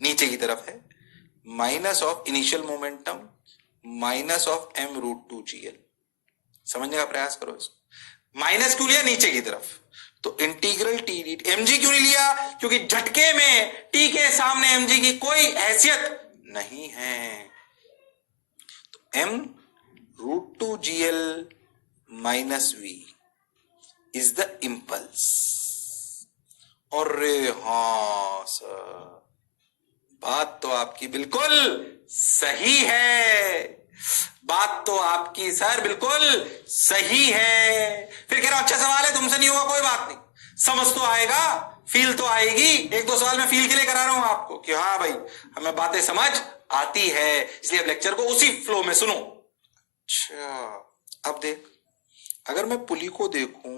नीचे की तरफ है, minus of initial momentum minus of m √2gl। समझने का प्रयास करो इसको, माइनस क्यों लिया? नीचे की तरफ। तो integral T D T. mg क्यों नहीं लिया? क्योंकि झटके में t के सामने mg की कोई हैसियत नहीं है। तो m root two GL minus v is the impulse. और हाँ सर, बात तो आपकी बिल्कुल सही है, बात तो आपकी सर बिल्कुल सही है। फिर कह रहा हूं अच्छा सवाल है, तुमसे नहीं होगा कोई बात नहीं, समझ तो आएगा, फील तो आएगी। एक दो सवाल मैं फील के लिए करा रहा हूं आपको कि हाँ भाई हमें बातें समझ आती है, इसलिए अब लेक्चर को उसी फ्लो में सुनो। अच्छा अब देख, अगर मैं पुली को देखूं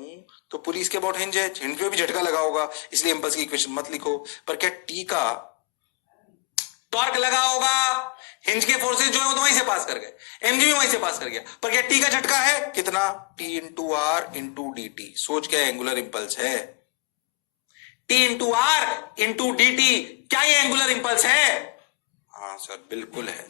तो पुली इसके अबाउट हिंज है, हिंज पे भी झटका लगा होगा, इसलिए इम्पल्स की इक्वेशन मत लिखो। पर क्या टी का टॉर्क लगा होगा? हिंज के फोर्सेस जो है वो तो वहीं से पास कर गए, एमजी भी वहीं से पास कर गया। पर क्या टी का झटका है? कितना? T into R into D T. सोच क्या एंगुलर इम्पल्स है? T into R into D T. क्या ये एंगुलर इम्पल्स है? हाँ सर बिल्कुल है।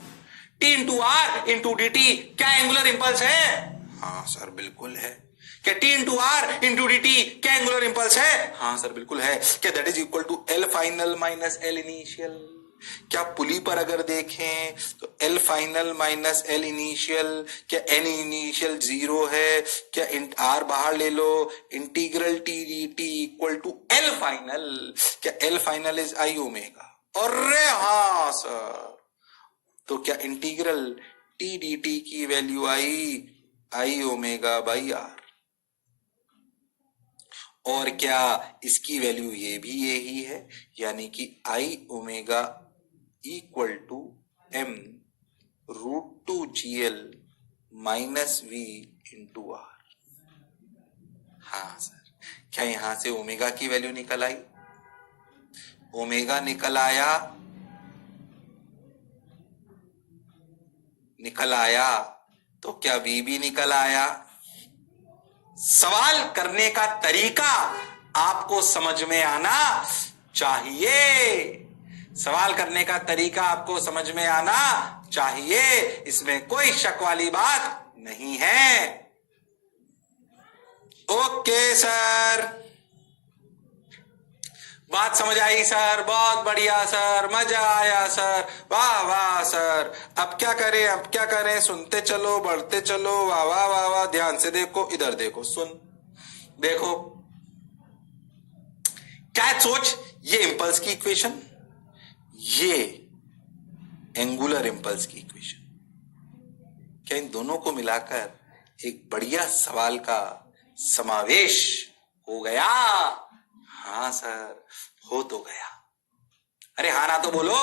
T into R into D T क्या एंगुलर इम्पल्स है? हाँ सर बिल्कुल है। क्या T into R into D T क्या एंगुलर इम्पल्स है? हाँ सर बिल्कुल है। क्या that is equal to L final minus L initial? क्या पुली पर अगर देखें तो L final minus L initial, क्या एन इनिशियल 0 है? क्या आर बाहर ले लो, integral T D T equal to L final. क्या L final is I omega? अरे हाँ सर, तो क्या इंटीग्रल टी डी टी की value I omega by R. और क्या इसकी वैल्यू ये भी यही है, यानी कि I omega equal to M root two GL minus V into R. हाँ सर, क्या यहां से ओमेगा की वैल्यू निकल आई? ओमेगा निकल आया तो क्या वी भी निकल आया? सवाल करने का तरीका आपको समझ में आना चाहिए, सवाल करने का तरीका आपको समझ में आना चाहिए, इसमें कोई शक वाली बात नहीं है। ओके सर, बात समझ आई सर? बहुत बढ़िया सर, मजा आया सर, वाह वाह सर। अब क्या करें, अब क्या करें? सुनते चलो, बढ़ते चलो, वाह वाह वाह वाह। ध्यान से देखो, इधर देखो, सुन, देखो क्या सोच, ये इंपल्स की इक्वेशन, ये एंगुलर इंपल्स की इक्वेशन, क्या इन दोनों को मिलाकर एक बढ़िया सवाल का समावेश हो गया? हाँ सर, हो तो गया। अरे हाँ ना तो बोलो,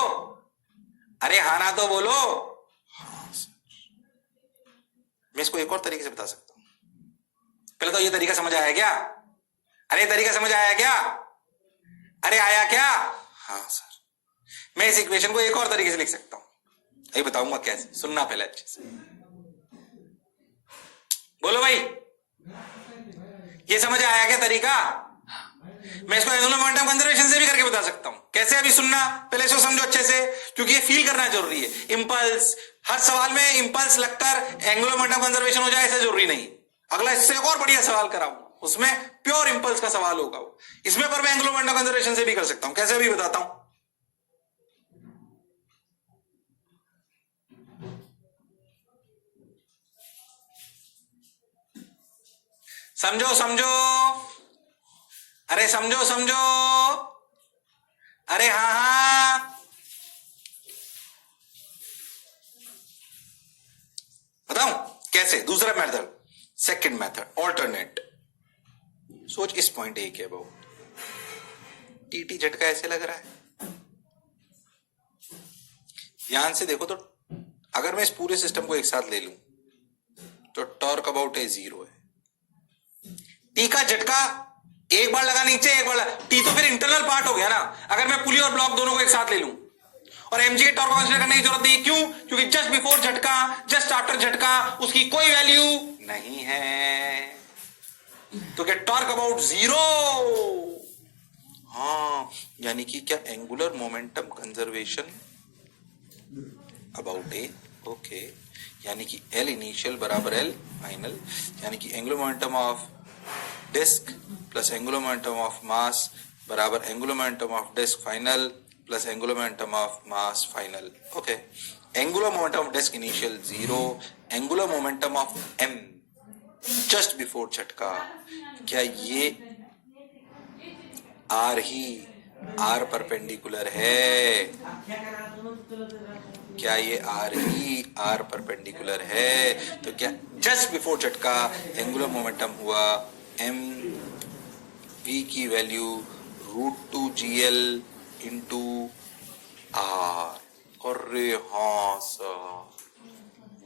अरे हाँ ना तो बोलो। हाँ सर, मैं इसको एक और तरीके से बता सकता हूं। पहले तो ये तरीका समझ आया क्या? अरे तरीका समझ आया क्या? अरे आया क्या? हाँ सर, मैं इस इक्वेशन को एक और तरीके से लिख सकता हूं, अभी बताऊंगा कैसे, सुनना पहले अच्छे से। बोलो भाई, ये समझ आया क्या तरीका? मैं इसको एंगुलर मोमेंटम कंजर्वेशन से भी करके बता सकता हूं। कैसे? अभी सुनना, पहले इसको समझो अच्छे से, क्योंकि ये फील करना जरूरी है। इंपल्स, हर सवाल में इंपल्स लगकर एंगुलर मोमेंटम कंजर्वेशन हो जाए ऐसा जरूरी नहीं। अगला इससे एक और बढ़िया सवाल कराऊंगा, उसमें प्योर इंपल्स का सवाल होगा वो, इसमें पर मैं एंगुलर मोमेंटम कंजर्वेशन से भी कर सकता हूं। कैसे? अभी बताता हूं। समझो समझो, अरे समझो समझो, अरे हाँ हाँ, बताऊं कैसे? दूसरा मेथड, सेकंड मेथड, ऑल्टरनेट। सोच, इस पॉइंट ए के अबाउट टीटी झटका ऐसे लग रहा है, ध्यान से देखो तो अगर मैं इस पूरे सिस्टम को एक साथ ले लूं तो टॉर्क अबाउट ए 0 है। टी का झटका एक बार लगा नीचे, एक बार टी तो फिर इंटरनल पार्ट हो गया ना। अगर मैं पुली और ब्लॉक दोनों को एक साथ ले लूं और एमजी के टॉर्क कंसीडर करने की जरूरत नहीं, क्यों? क्योंकि जस्ट बिफोर झटका, जस्ट आफ्टर झटका उसकी कोई वैल्यू नहीं है। तो क्या टॉर्क अबाउट 0? हाँ, यानी कि क्या angular momentum conservation about A, okay, यानी कि एल इनिशियल बराबर एल फाइनल, यानी कि angular momentum of disc plus angular momentum of mass बराबर angular momentum of disc final plus angular momentum of mass final. Okay, angular momentum of disc initial 0, angular momentum of m just before झटका. क्या ये r ही r perpendicular है? क्या ये r ही r perpendicular है? तो क्या जस्ट बिफोर झटका एंगुलर मोमेंटम हुआ m v की वैल्यू √2gl इंटू r. और हाँ सर,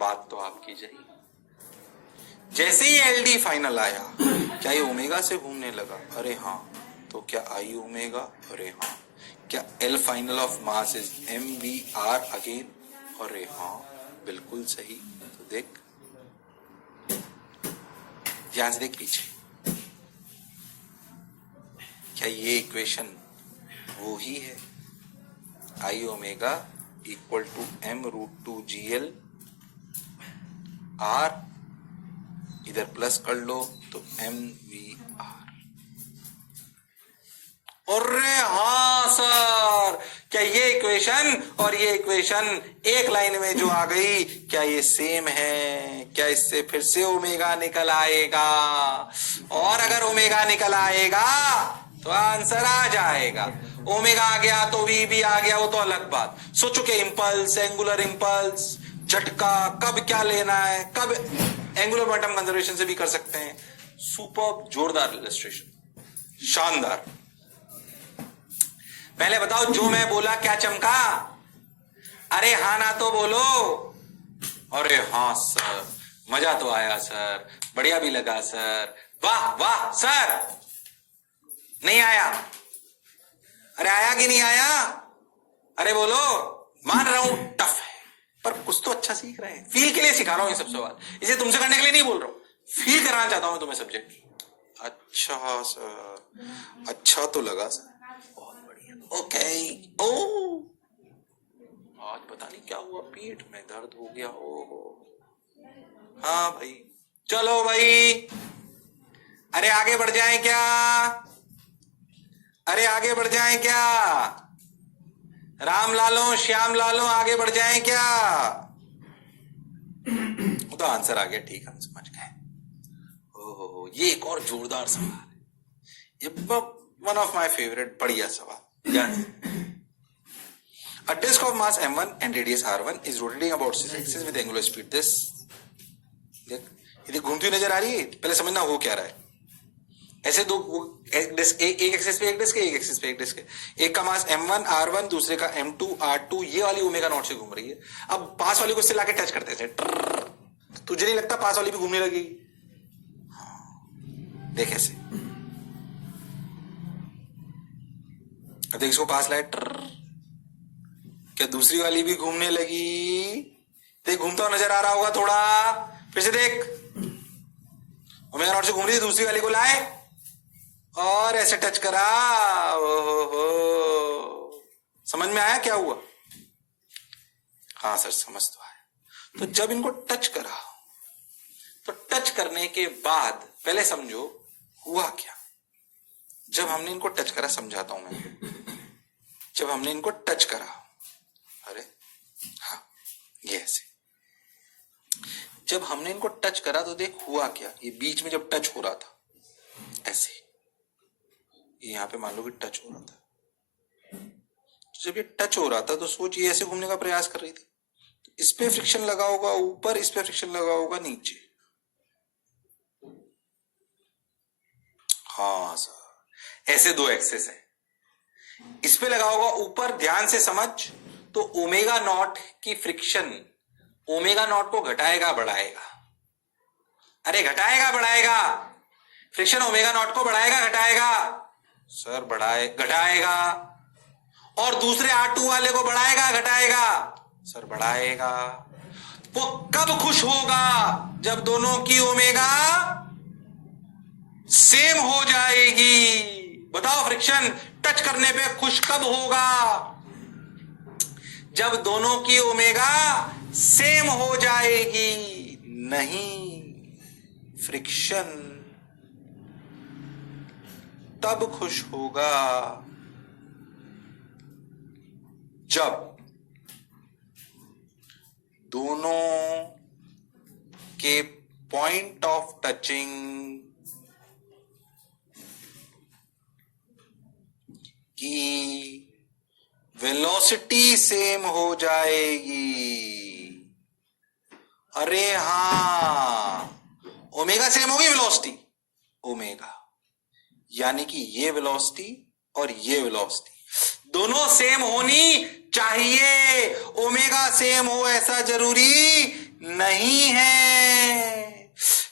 बात तो आपकी सही. जैसे ही एल डी फाइनल आया, क्या ये ओमेगा से घूमने लगा? अरे हाँ. तो क्या आई ओमेगा? अरे हाँ. क्या L final of mass is M V R again? अरे हाँ, बिल्कुल सही. तो देख, ध्यान से देख पीछे. क्या ये इक्वेशन वो ही है? I omega equal to M √2gl R, इधर प्लस कर लो तो एम वी आर. अरे हाँ सर, क्या ये इक्वेशन और ये इक्वेशन एक लाइन में जो आ गई, क्या ये सेम है? क्या इससे फिर से ओमेगा निकल आएगा? और अगर ओमेगा निकल आएगा तो आंसर आ जाएगा. ओमेगा आ गया तो वी भी आ गया, वो तो अलग बात. सोचो कि इम्पल्स, एंगुलर इम्पल्स, झटका, कब क्या लेना है, कब एंगुलर मोमेंटम कंजर्वेशन से भी कर सकते हैं. सुपर, जोरदार इलस्ट्रेशन, शानदार. पहले बताओ, जो मैं बोला क्या चमका? अरे हाँ ना तो बोलो. अरे हाँ सर, मजा तो आया सर, बढ़िया भी लगा सर, वाह वाह सर. नहीं आया? अरे आया कि नहीं आया? अरे बोलो. मान रहा हूं टफ है, पर कुछ तो अच्छा सीख रहे हैं. फील के लिए सिखा रहा हूं ये सब सवाल, इसे तुमसे करने के लिए नहीं बोल रहा हूं. फील कराना चाहता हूं मैं तुम्हें सब्जेक्ट. अच्छा सर, अच्छा तो लगा सर, बहुत बढ़िया. ओके. ओ, आज पता नहीं क्या हुआ, पीठ में दर्द हो गया. ओ हाँ भाई, चलो भाई. अरे आगे बढ़ जाए क्या? अरे आगे बढ़ जाएं क्या? राम लालो, श्याम लालो, आगे बढ़ जाएं क्या? तो आंसर आ गया. ठीक, हम समझ गए. ओहो, ये एक और जोरदार सवाल है. ये वन ऑफ माय फेवरेट, बढ़िया सवाल. A disk of mass m1 and radius r1 is rotating about its axis with angular speed this. देख, ये घूमती हुई नजर आ रही है. पहले समझना हो क्या रहा है. ऐसे दो डिस्क, एक एक्सिस पे एक डिस्क है, एक एक्सिस पे एक डिस्क है. एक का मास m1 r1, दूसरे का m2 r2. ये वाली ओमेगा नॉट से घूम रही है. अब पास वाली को इससे लाके टच करते हैं. तुझे नहीं लगता पास वाली भी घूमने लगेगी? देख ऐसे. अब देख, इसको पास लाए, क्या दूसरी वाली भी घूमने लगी? देख, घूमता हुआ नजर आ रहा होगा थोड़ा. फिर से देख, ओमेगा नॉट से घूम रही थी, दूसरी वाली को लाए और ऐसे टच करा. ओहो, समझ में आया क्या हुआ? हाँ सर, समझ तो आया. तो जब इनको टच करा, तो टच करने के बाद पहले समझो हुआ क्या. जब हमने इनको टच करा, समझाता हूं मैं. जब हमने इनको टच करा, अरे हाँ, ये ऐसे. जब हमने इनको टच करा तो देख हुआ क्या. ये बीच में जब टच हो रहा था, ऐसे यहां पे मान लो कि टच हो रहा था. जब ये टच हो रहा था तो सोच, ये ऐसे घूमने का प्रयास कर रही थी. तो इस पे फ्रिक्शन लगा होगा ऊपर, इस पे फ्रिक्शन लगा होगा नीचे. हाँ सर, ऐसे दो एक्सेस है. इस पे लगा होगा ऊपर. ध्यान से समझ. तो ओमेगा नॉट की फ्रिक्शन ओमेगा नॉट को घटाएगा बढ़ाएगा? अरे घटाएगा बढ़ाएगा. फ्रिक्शन ओमेगा नॉट को बढ़ाएगा घटाएगा? सर घटाएगा. और दूसरे R2 वाले को बढ़ाएगा घटाएगा? सर बढ़ाएगा. वो कब खुश होगा? जब दोनों की ओमेगा सेम हो जाएगी. बताओ, फ्रिक्शन टच करने पे खुश कब होगा? जब दोनों की ओमेगा सेम हो जाएगी. नहीं, फ्रिक्शन तब खुश होगा जब दोनों के पॉइंट ऑफ टचिंग की वेलोसिटी सेम हो जाएगी। अरे हां, ओमेगा सेम होगी वेलोसिटी, ओमेगा यानी कि ये वेलोसिटी और ये वेलोसिटी दोनों सेम होनी चाहिए। ओमेगा सेम हो ऐसा जरूरी नहीं है।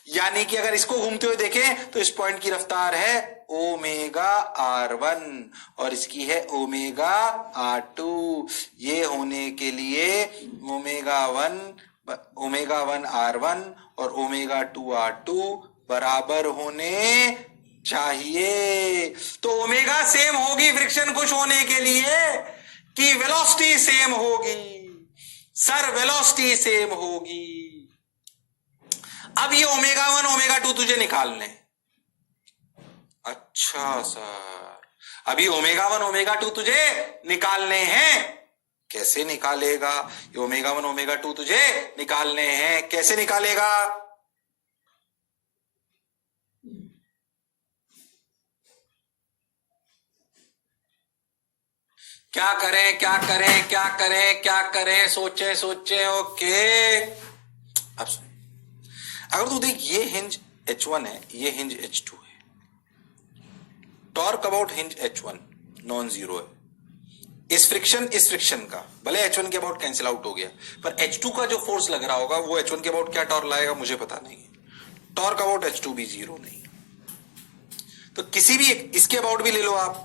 यानी कि अगर इसको घूमते हुए देखें तो इस पॉइंट की रफ्तार है ओमेगा R1 और इसकी है ओमेगा R2। ये होने के लिए ओमेगा 1 R1 और ओमेगा 2 R2 बराबर होने चाहिए। तो ओमेगा सेम होगी फ्रिक्शन कुछ होने के लिए कि वेलोसिटी सेम होगी। सर वेलोसिटी सेम होगी। अब ये ओमेगा 1 ओमेगा 2 तुझे निकालने। अच्छा सर, अभी ओमेगा 1 ओमेगा 2 तुझे निकालने हैं। कैसे निकालेगा? ये ओमेगा 1 ओमेगा 2 तुझे निकालने हैं, कैसे निकालेगा? क्या करें क्या करें क्या करें क्या करें, सोचे सोचे। ओके, अब सुन, अगर तू देख ये हिंज H1 है, ये हिंज H2 है, torque about hinge H1 non zero है। इस फ्रिक्शन का भले H1 के अबाउट कैंसिल आउट हो गया, पर H2 का जो फोर्स लग रहा होगा वो H1 के अबाउट क्या टॉर्क लाएगा मुझे पता नहीं है। टॉर्क अबाउट H2 भी जीरो नहीं। तो किसी भी इसके अबाउट भी ले लो आप,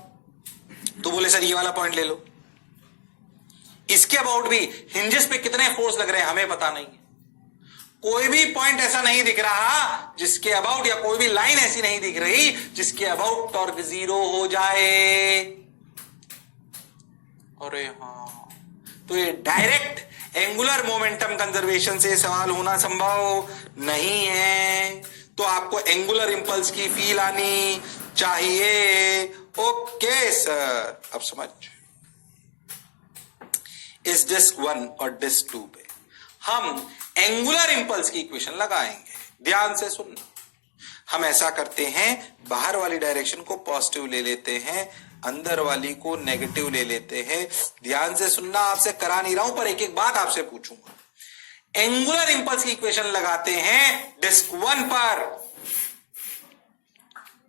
तो बोले सर ये वाला पॉइंट ले लो। इसके अबाउट भी हिंजेस पे कितने फोर्स लग रहे हैं हमें पता नहीं है। कोई भी पॉइंट ऐसा नहीं दिख रहा जिसके अबाउट, या कोई भी लाइन ऐसी नहीं दिख रही जिसके अबाउट टॉर्क जीरो हो जाए। अरे हाँ, तो ये डायरेक्ट एंगुलर मोमेंटम कंजर्वेशन से सवाल होना संभव नहीं है। तो आपको एंगुलर इंपल्स की फील आनी चाहिए। ओके सर, अब समझ। इस डिस्क 1 और डिस्क 2 पे हम एंगुलर इंपल्स की इक्वेशन लगाएंगे। ध्यान से सुनना। हम ऐसा करते हैं, बाहर वाली डायरेक्शन को पॉजिटिव ले लेते हैं, अंदर वाली को नेगेटिव ले लेते हैं। ध्यान से सुनना, आपसे करा नहीं रहा हूं पर एक एक बात आपसे पूछूंगा। एंगुलर इंपल्स की इक्वेशन लगाते हैं डिस्क 1 पर।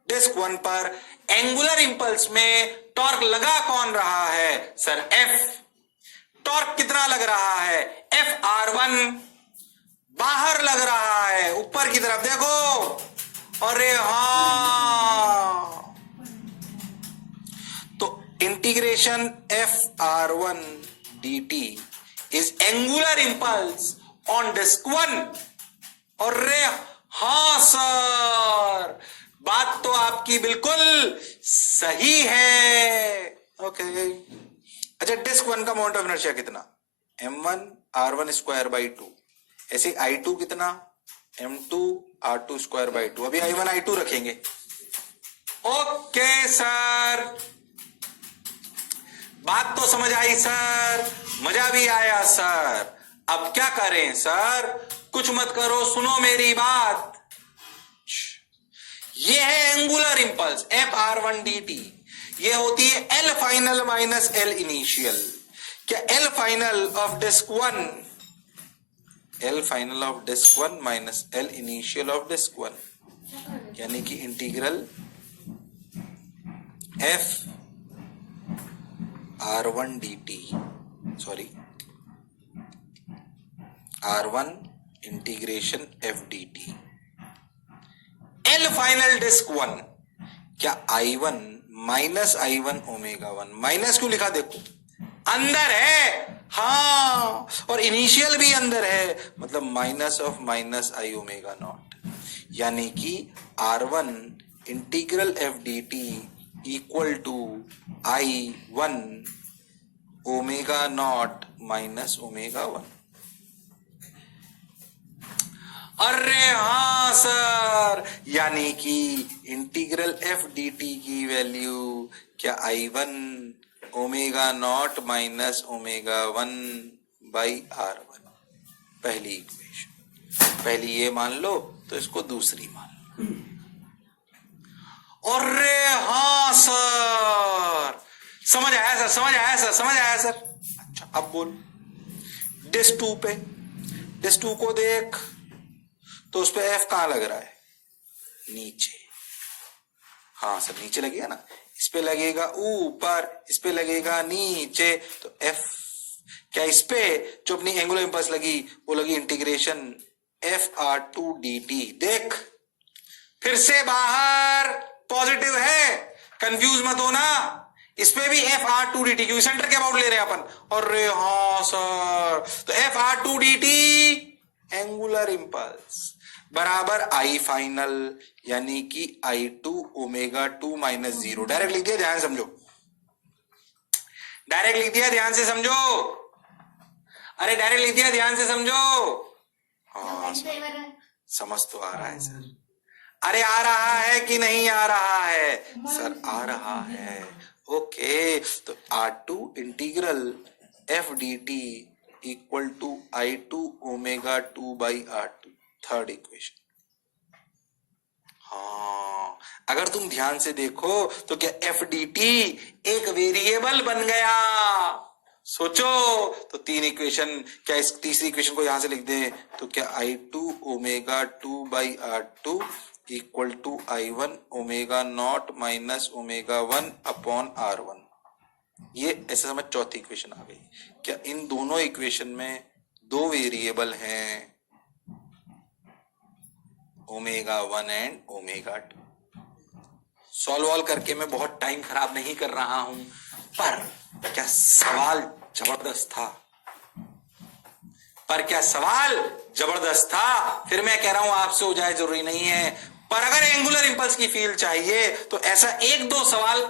डिस्क 1 पर एंगुलर इंपल्स में टॉर्क लगा कौन रहा है? Sir F। टॉर्क कितना लग रहा है? FR1। बाहर लग रहा है, ऊपर की तरफ देखो। अरे हाँ, तो integration FR1 dt is angular impulse on disc 1। अरे हाँ सर, बात तो आपकी बिल्कुल सही है। ओके, अच्छा, डिस्क 1 का मोमेंट ऑफ इनर्शिया कितना? m1 r1 square by 2। ऐसे I2 कितना? m2 r2 square by 2। अभी I1 I2 रखेंगे। ओके सर, बात तो समझ आई सर, मजा भी आया सर। अब क्या करें सर? कुछ मत करो, सुनो मेरी बात। ये है एंगुलर इंपल्स FR1 dt। ये होती है L final minus L initial. क्या L final of disc 1, L final of disc 1 minus L initial of disc 1, यानी कि integral F R1 dt, sorry R1 integration F dt। L final disc 1, क्या I1 minus I1 omega 1। Minus क्यों लिखा? देखो अंदर है, हाँ, और इनिशियल भी अंदर है, मतलब minus of minus I omega naught, यानी कि R1 integral F dt equal to I1 omega naught minus omega 1। अरे हाँ सर, यानी कि इंटीग्रल एफ डी टी की वैल्यू क्या I1 omega naught minus omega 1 by R1। पहली इक्वेशन, पहली ये मान लो तो इसको दूसरी मान लो। अरे हाँ सर, समझ आया सर, समझ आया सर, समझ आया सर। अच्छा अब बोल, डिस 2 पे, डिस 2 को देख तो उस पे एफ कहां लग रहा है? नीचे। हाँ सर नीचे लगेगा ना, इस पे लगेगा ऊपर, इस पे लगेगा नीचे, तो एफ क्या इस पे जो अपनी एंगुलर इंपल्स लगी वो लगी integration F R two D T. देख फिर से बाहर पॉजिटिव है, कंफ्यूज मत होना, इस पे भी F R two D T, क्योंकि सेंटर के अबाउट ले रहे हैं अपन। अरे हाँ सर, तो F R two D T angular impulse बराबर आई फाइनल, यानी कि I2 ओमेगा 2 माइनस 0। डायरेक्ट लिख दिया, ध्यान समझो, डायरेक्ट लिख दिया, ध्यान से समझो। अरे डायरेक्ट लिख दिया, ध्यान से समझो। हाँ समझ तो आ रहा है सर। अरे आ रहा है कि नहीं आ रहा है? सर आ रहा है। ओके, तो R2 integral F D T equal to I2 omega 2 by R2, third equation. हाँ, अगर तुम ध्यान से देखो तो क्या एफ डी टी एक वेरिएबल बन गया? सोचो तो तीन इक्वेशन, क्या इस तीसरी इक्वेशन को यहां से लिख दें तो क्या I2 omega 2 by R2 equal to I1 omega naught minus omega 1 upon R1। ये ऐसे समझ, चौथी इक्वेशन आ गई। क्या इन दोनों इक्वेशन में दो वेरिएबल हैं, ओमेगा 1 एंड ओमेगा 2। सॉल्व करके मैं बहुत टाइम खराब नहीं कर रहा हूं, पर क्या सवाल जबरदस्त था, पर क्या सवाल जबरदस्त था। फिर मैं कह रहा हूं आपसे हो जाए जरूरी नहीं है, पर अगर एंगुलर इंपल्स की फील्ड चाहिए तो ऐसा एक दो सवाल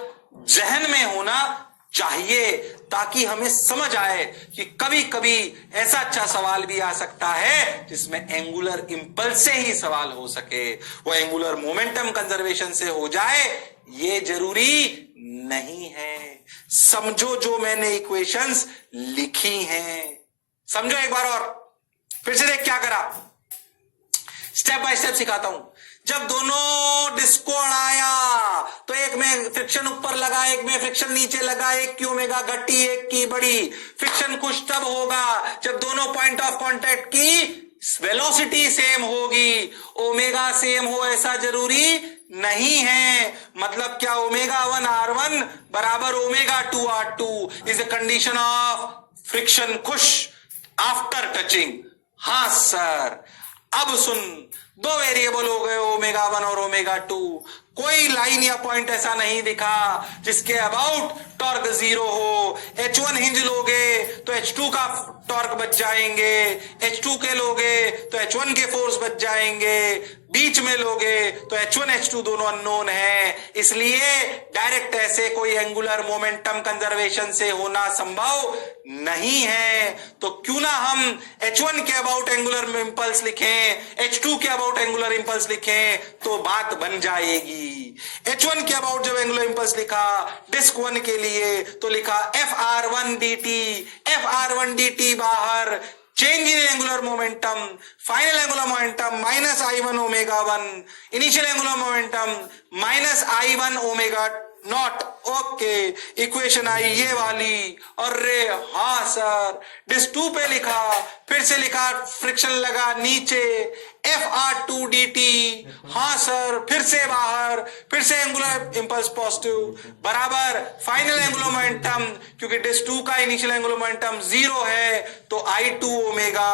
जहन में होना चाहिए, ताकि हमें समझ आए कि कभी कभी ऐसा अच्छा सवाल भी आ सकता है जिसमें एंगुलर इंपल्स से ही सवाल हो सके। वो एंगुलर मोमेंटम कंजर्वेशन से हो जाए ये जरूरी नहीं है। समझो जो मैंने इक्वेशंस लिखी हैं, समझो एक बार और, फिर से देख क्या करा, स्टेप बाय स्टेप सिखाता हूं। जब दोनों डिस्को अड़ाया तो एक में फ्रिक्शन ऊपर लगा, एक में फ्रिक्शन नीचे लगा, एक की ओमेगा घटी, एक की बड़ी। फ्रिक्शन कुछ तब होगा जब दोनों पॉइंट ऑफ कांटेक्ट की वेलोसिटी सेम होगी। ओमेगा सेम हो ऐसा जरूरी नहीं है। मतलब क्या, ओमेगा 1 R1 बराबर omega 2 R2 is a condition of friction Kush after touching. हाँ सर, अब सुन, दो वेरिएबल हो गए ओमेगा 1 और ओमेगा 2। कोई लाइन या पॉइंट ऐसा नहीं दिखा जिसके अबाउट टॉर्क 0 हो। H1 हिंज लोगे तो H2 का टॉर्क बच जाएंगे, H2 के लोगे तो H1 के फोर्स बच जाएंगे, बीच में लोगे तो H1 H2 दोनों अननोन है। इसलिए डायरेक्ट ऐसे कोई एंगुलर मोमेंटम कंजर्वेशन से होना संभव नहीं है। तो क्यों ना हम H1 के अबाउट एंगुलर इंपल्स लिखें, H2 के अबाउट एंगुलर इंपल्स लिखें तो बात बन जाएगी। H1 के अबाउट जब एंगुलर इंपल्स लिखा डिस्क 1 के लिए तो लिखा FR1 dt, FR1 dt बाहर, change in angular momentum, final angular momentum minus I1 omega 1, initial angular momentum minus I1 omega naught. Okay, equation आई ये वाली। अरे हाँ सर, डिस 2 पे लिखा, फिर से लिखा फ्रिक्शन लगा नीचे, FR2 dt। हाँ सर, फिर से बाहर, फिर से एंगुलर इंपल्स पॉजिटिव बराबर फाइनल एंगुलर मोमेंटम, क्योंकि डिस 2 का इनिशियल एंगुलर मोमेंटम 0 है तो I2 ओमेगा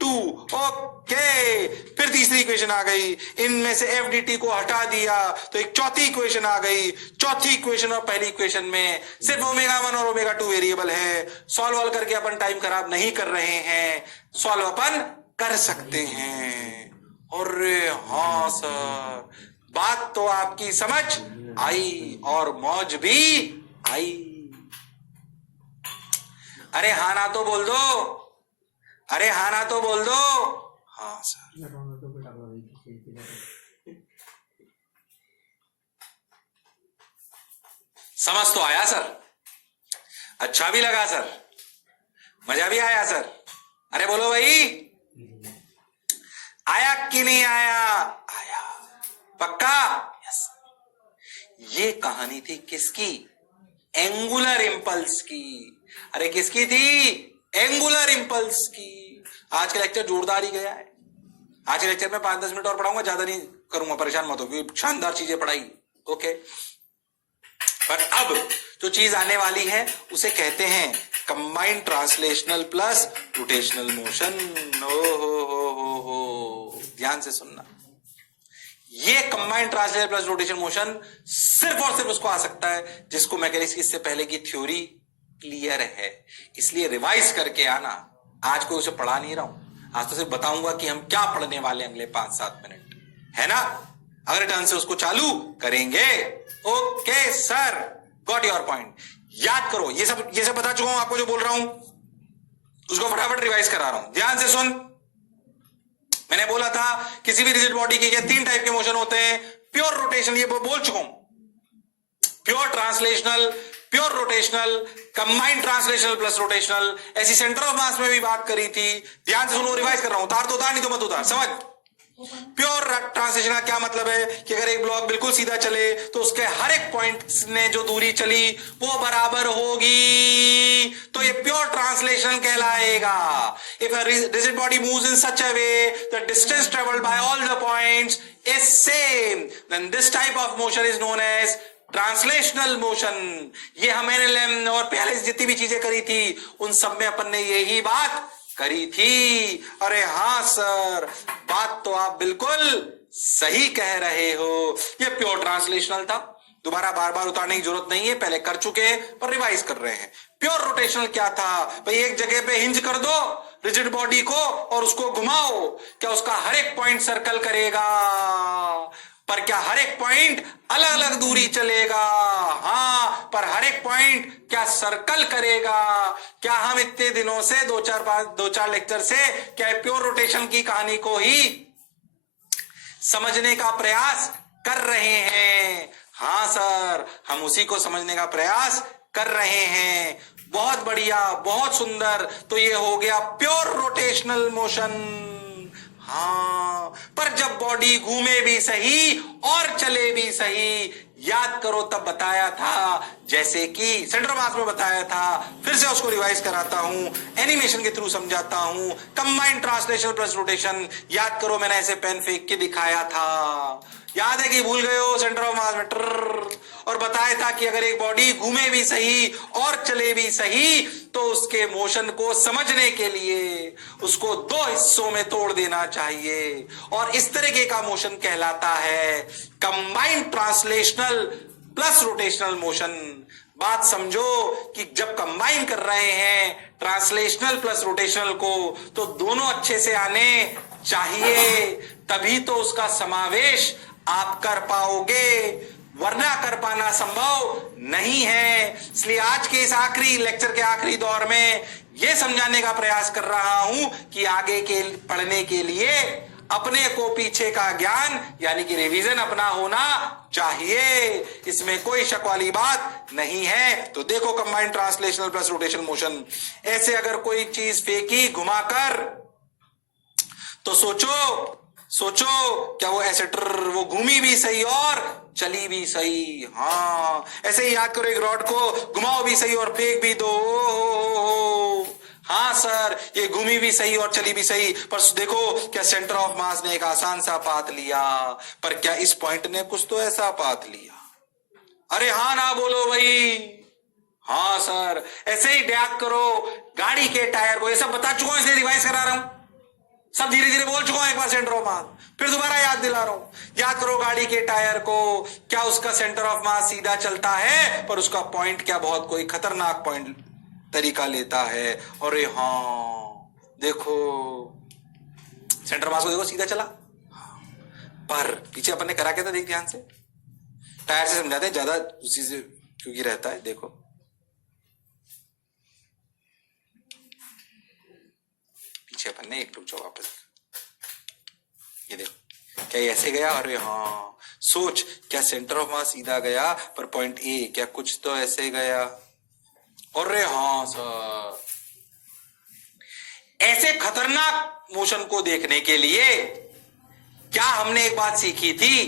2। ओके, फिर तीसरी इक्वेशन आ गई, इनमें से एफ डी टी को हटा दिया तो एक चौथी इक्वेशन आ गई। चौथी इक्वेशन और पहली इक्वेशन में सिर्फ ओमेगा 1 और ओमेगा 2 वेरिएबल है। सॉल्व करके अपन टाइम खराब नहीं कर रहे हैं, सॉल्व अपन कर सकते हैं। अरे हाँ सर, बात तो आपकी समझ आई और मौज भी आई। अरे हाँ ना तो बोल दो, अरे हाँ ना तो बोल दो। हाँ सर, समझ तो आया सर, अच्छा भी लगा सर, मजा भी आया सर। अरे बोलो भाई, आया कि नहीं आया? आया, पक्का? यस। ये कहानी थी किसकी? एंगुलर इंपल्स की। अरे किसकी थी? एंगुलर इंपल्स की। आज का लेक्चर जोरदार ही गया है। आज के लेक्चर में 5-10 मिनट और पढ़ाऊंगा, ज्यादा नहीं करूंगा, परेशान मत हो, क्योंकि शानदार चीजें पढ़ाई। ओके, पर अब जो चीज आने वाली है उसे कहते हैं combined translational plus rotational motion. हो, ध्यान से सुनना। ये combined translational plus rotation motion सिर्फ और सिर्फ उसको आ सकता है जिसको मैकेनिक्स की इससे पहले की थ्योरी क्लियर है। इसलिए रिवाइज करके आना। आज कोई उसे पढ़ा नहीं रहा हूं, आज तो सिर्फ बताऊंगा कि हम क्या पढ़ने वाले अगले 5-7 मिनट, है ना? अगले टर्न से उसको चालू करेंगे। Okay sir, got your point. याद करो, ये सब बता चुका हूं आपको, जो बोल रहा हूं उसको फटाफट रिवाइज करा रहा हूं। ध्यान से सुन। मैंने बोला था किसी भी रिजिड बॉडी के 3 टाइप के मोशन होते हैं। प्योर रोटेशन, ये बोल चुका हूं, pure translational, pure rotational, combined translational plus rotational. ऐसी सेंटर ऑफ मास में भी बात करी थी। ध्यान से सुनो, रिवाइज कर रहा हूं। उतार तो उतार, नहीं तो मत उतार, समझ। प्योर ट्रांसलेशन का क्या मतलब है कि अगर एक ब्लॉक बिल्कुल सीधा चले तो उसके हर एक पॉइंट ने जो दूरी चली वो बराबर होगी, तो ये प्योर ट्रांसलेशन कहलाएगा। If a rigid body moves in such a way the distance travelled by all the points is same, then this type of motion is known as translational motion. ये हमने और पहले जितनी भी चीजें करी थी उन सब में अपन ने यही बात करी थी। अरे हां सर, बात तो आप बिल्कुल सही कह रहे हो। ये प्योर ट्रांसलेशनल था, दोबारा बार बार उतारने की जरूरत नहीं है, पहले कर चुके हैं पर रिवाइज कर रहे हैं। प्योर रोटेशनल क्या था भाई? एक जगह पे हिंज कर दो रिजिड बॉडी को और उसको घुमाओ, क्या उसका हर एक पॉइंट सर्कल करेगा? पर क्या हर एक पॉइंट अलग अलग दूरी चलेगा? हां, पर हर एक पॉइंट क्या सर्कल करेगा? क्या हम इतने दिनों से 2-4 लेक्चर से क्या प्योर रोटेशन की कहानी को ही समझने का प्रयास कर रहे हैं? हां सर, हम उसी को समझने का प्रयास कर रहे हैं। बहुत बढ़िया, बहुत सुंदर। तो ये हो गया प्योर रोटेशनल मोशन। हाँ, पर जब बॉडी घूमे भी सही और चले भी सही, याद करो तब बताया था, जैसे कि सेंटर ऑफ मास में बताया था, फिर से उसको रिवाइज कराता हूं, एनिमेशन के थ्रू समझाता हूं। कंबाइंड ट्रांसलेशन प्लस रोटेशन, याद करो मैंने ऐसे पेन फेंक के दिखाया था, याद है कि भूल गए हो? सेंटर ऑफ मास में और बताया था कि अगर एक बॉडी घूमे भी सही और चले भी सही तो उसके मोशन को समझने के लिए उसको 2 हिस्सों में तोड़ देना चाहिए, और इस तरीके का मोशन कहलाता है combined translational plus rotational motion. बात समझो कि जब कंबाइन कर रहे हैं ट्रांसलेशनल प्लस रोटेशनल को तो दोनों अच्छे से आने चाहिए, तभी तो उसका समावेश आप कर पाओगे, वरना कर पाना संभव नहीं है। इसलिए आज के इस आखिरी लेक्चर के आखिरी दौर में यह समझाने का प्रयास कर रहा हूं कि आगे के पढ़ने के लिए अपने को पीछे का ज्ञान यानी कि रिवीजन अपना होना चाहिए, इसमें कोई शक वाली बात नहीं है। तो देखो combined translational plus rotation motion, ऐसे अगर कोई चीज फेंकी घुमाकर तो सोचो क्या वो ऐसे वो घूमी भी सही और चली भी सही? हाँ, ऐसे ही याद करो, एक रॉड को घुमाओ भी सही और फेंक भी दो। हाँ सर, ये घूमी भी सही और चली भी सही, पर देखो क्या सेंटर ऑफ मास ने एक आसान सा पाथ लिया, पर क्या इस पॉइंट ने कुछ तो ऐसा पाथ लिया? अरे हाँ ना बोलो भाई। हाँ सर, ऐसे ही याद करो गाड़ी के टायर को, ये सब बता चुका हूं इसलिए रिवाइज करा रहा हूं, सब धीरे धीरे बोल चुका हूं एक बार सेंटर ऑफ मास, फिर दोबारा याद दिला रहा हूं। याद करो गाड़ी के टायर को, क्या उसका सेंटर ऑफ मास सीधा चलता है पर उसका पॉइंट क्या बहुत कोई खतरनाक पॉइंट तरीका लेता है? अरे हाँ देखो सेंटर मास को देखो सीधा चला, पर पीछे अपन ने करा क्या था देख ध्यान से, टायर से समझाते हैं ज्यादा उसी से क्योंकि रहता है। देखो पीछे अपन ने एक रुक जाओ वापस, ये देखो क्या ये ऐसे गया? अरे हाँ, सोच, क्या सेंटर ऑफ मास सीधा गया पर पॉइंट ए क्या कुछ तो ऐसे गया? अरे हाँ सर। ऐसे खतरनाक मोशन को देखने के लिए क्या हमने एक बात सीखी थी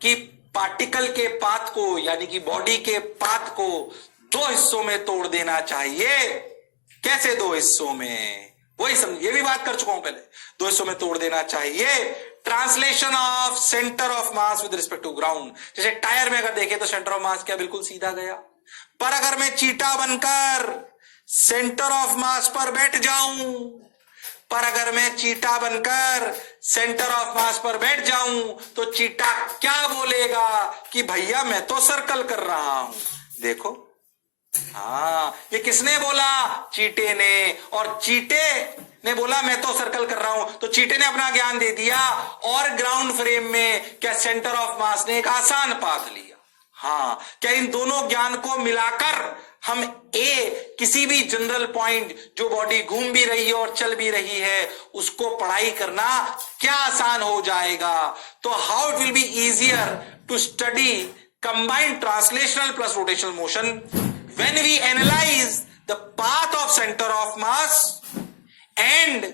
कि पार्टिकल के पाथ को, यानी कि बॉडी के पाथ को दो हिस्सों में तोड़ देना चाहिए। कैसे दो हिस्सों में? वही समझ, ये भी बात कर चुका हूं पहले। दो हिस्सों में तोड़ देना चाहिए। Translation of centre of mass with respect to ground. जैसे टायर में अगर देखें तो सेंटर ऑफ मास क्या बिल्कुल सीधा गया, पर अगर मैं चीटा बनकर सेंटर ऑफ मास पर बैठ जाऊं, पर अगर मैं चीटा बनकर सेंटर ऑफ मास पर बैठ जाऊं तो चीटा क्या बोलेगा कि भैया मैं तो सर्कल कर रहा हूं। देखो, हाँ, ये किसने बोला? चीटे ने। और चीटे ने बोला मैं तो सर्कल कर रहा हूं, तो चीटे ने अपना ज्ञान दे दिया और ग्राउंड फ्रेम में क्या सेंटर ऑफ मास ने एक आसान पाथ लिया। हाँ, क्या इन दोनों ज्ञान को मिलाकर हम किसी भी जनरल पॉइंट जो बॉडी घूम भी रही है और चल भी रही है उसको पढ़ाई करना क्या आसान हो जाएगा? तो how it will be easier to study combined translational plus rotational motion when we analyse the path of centre of mass and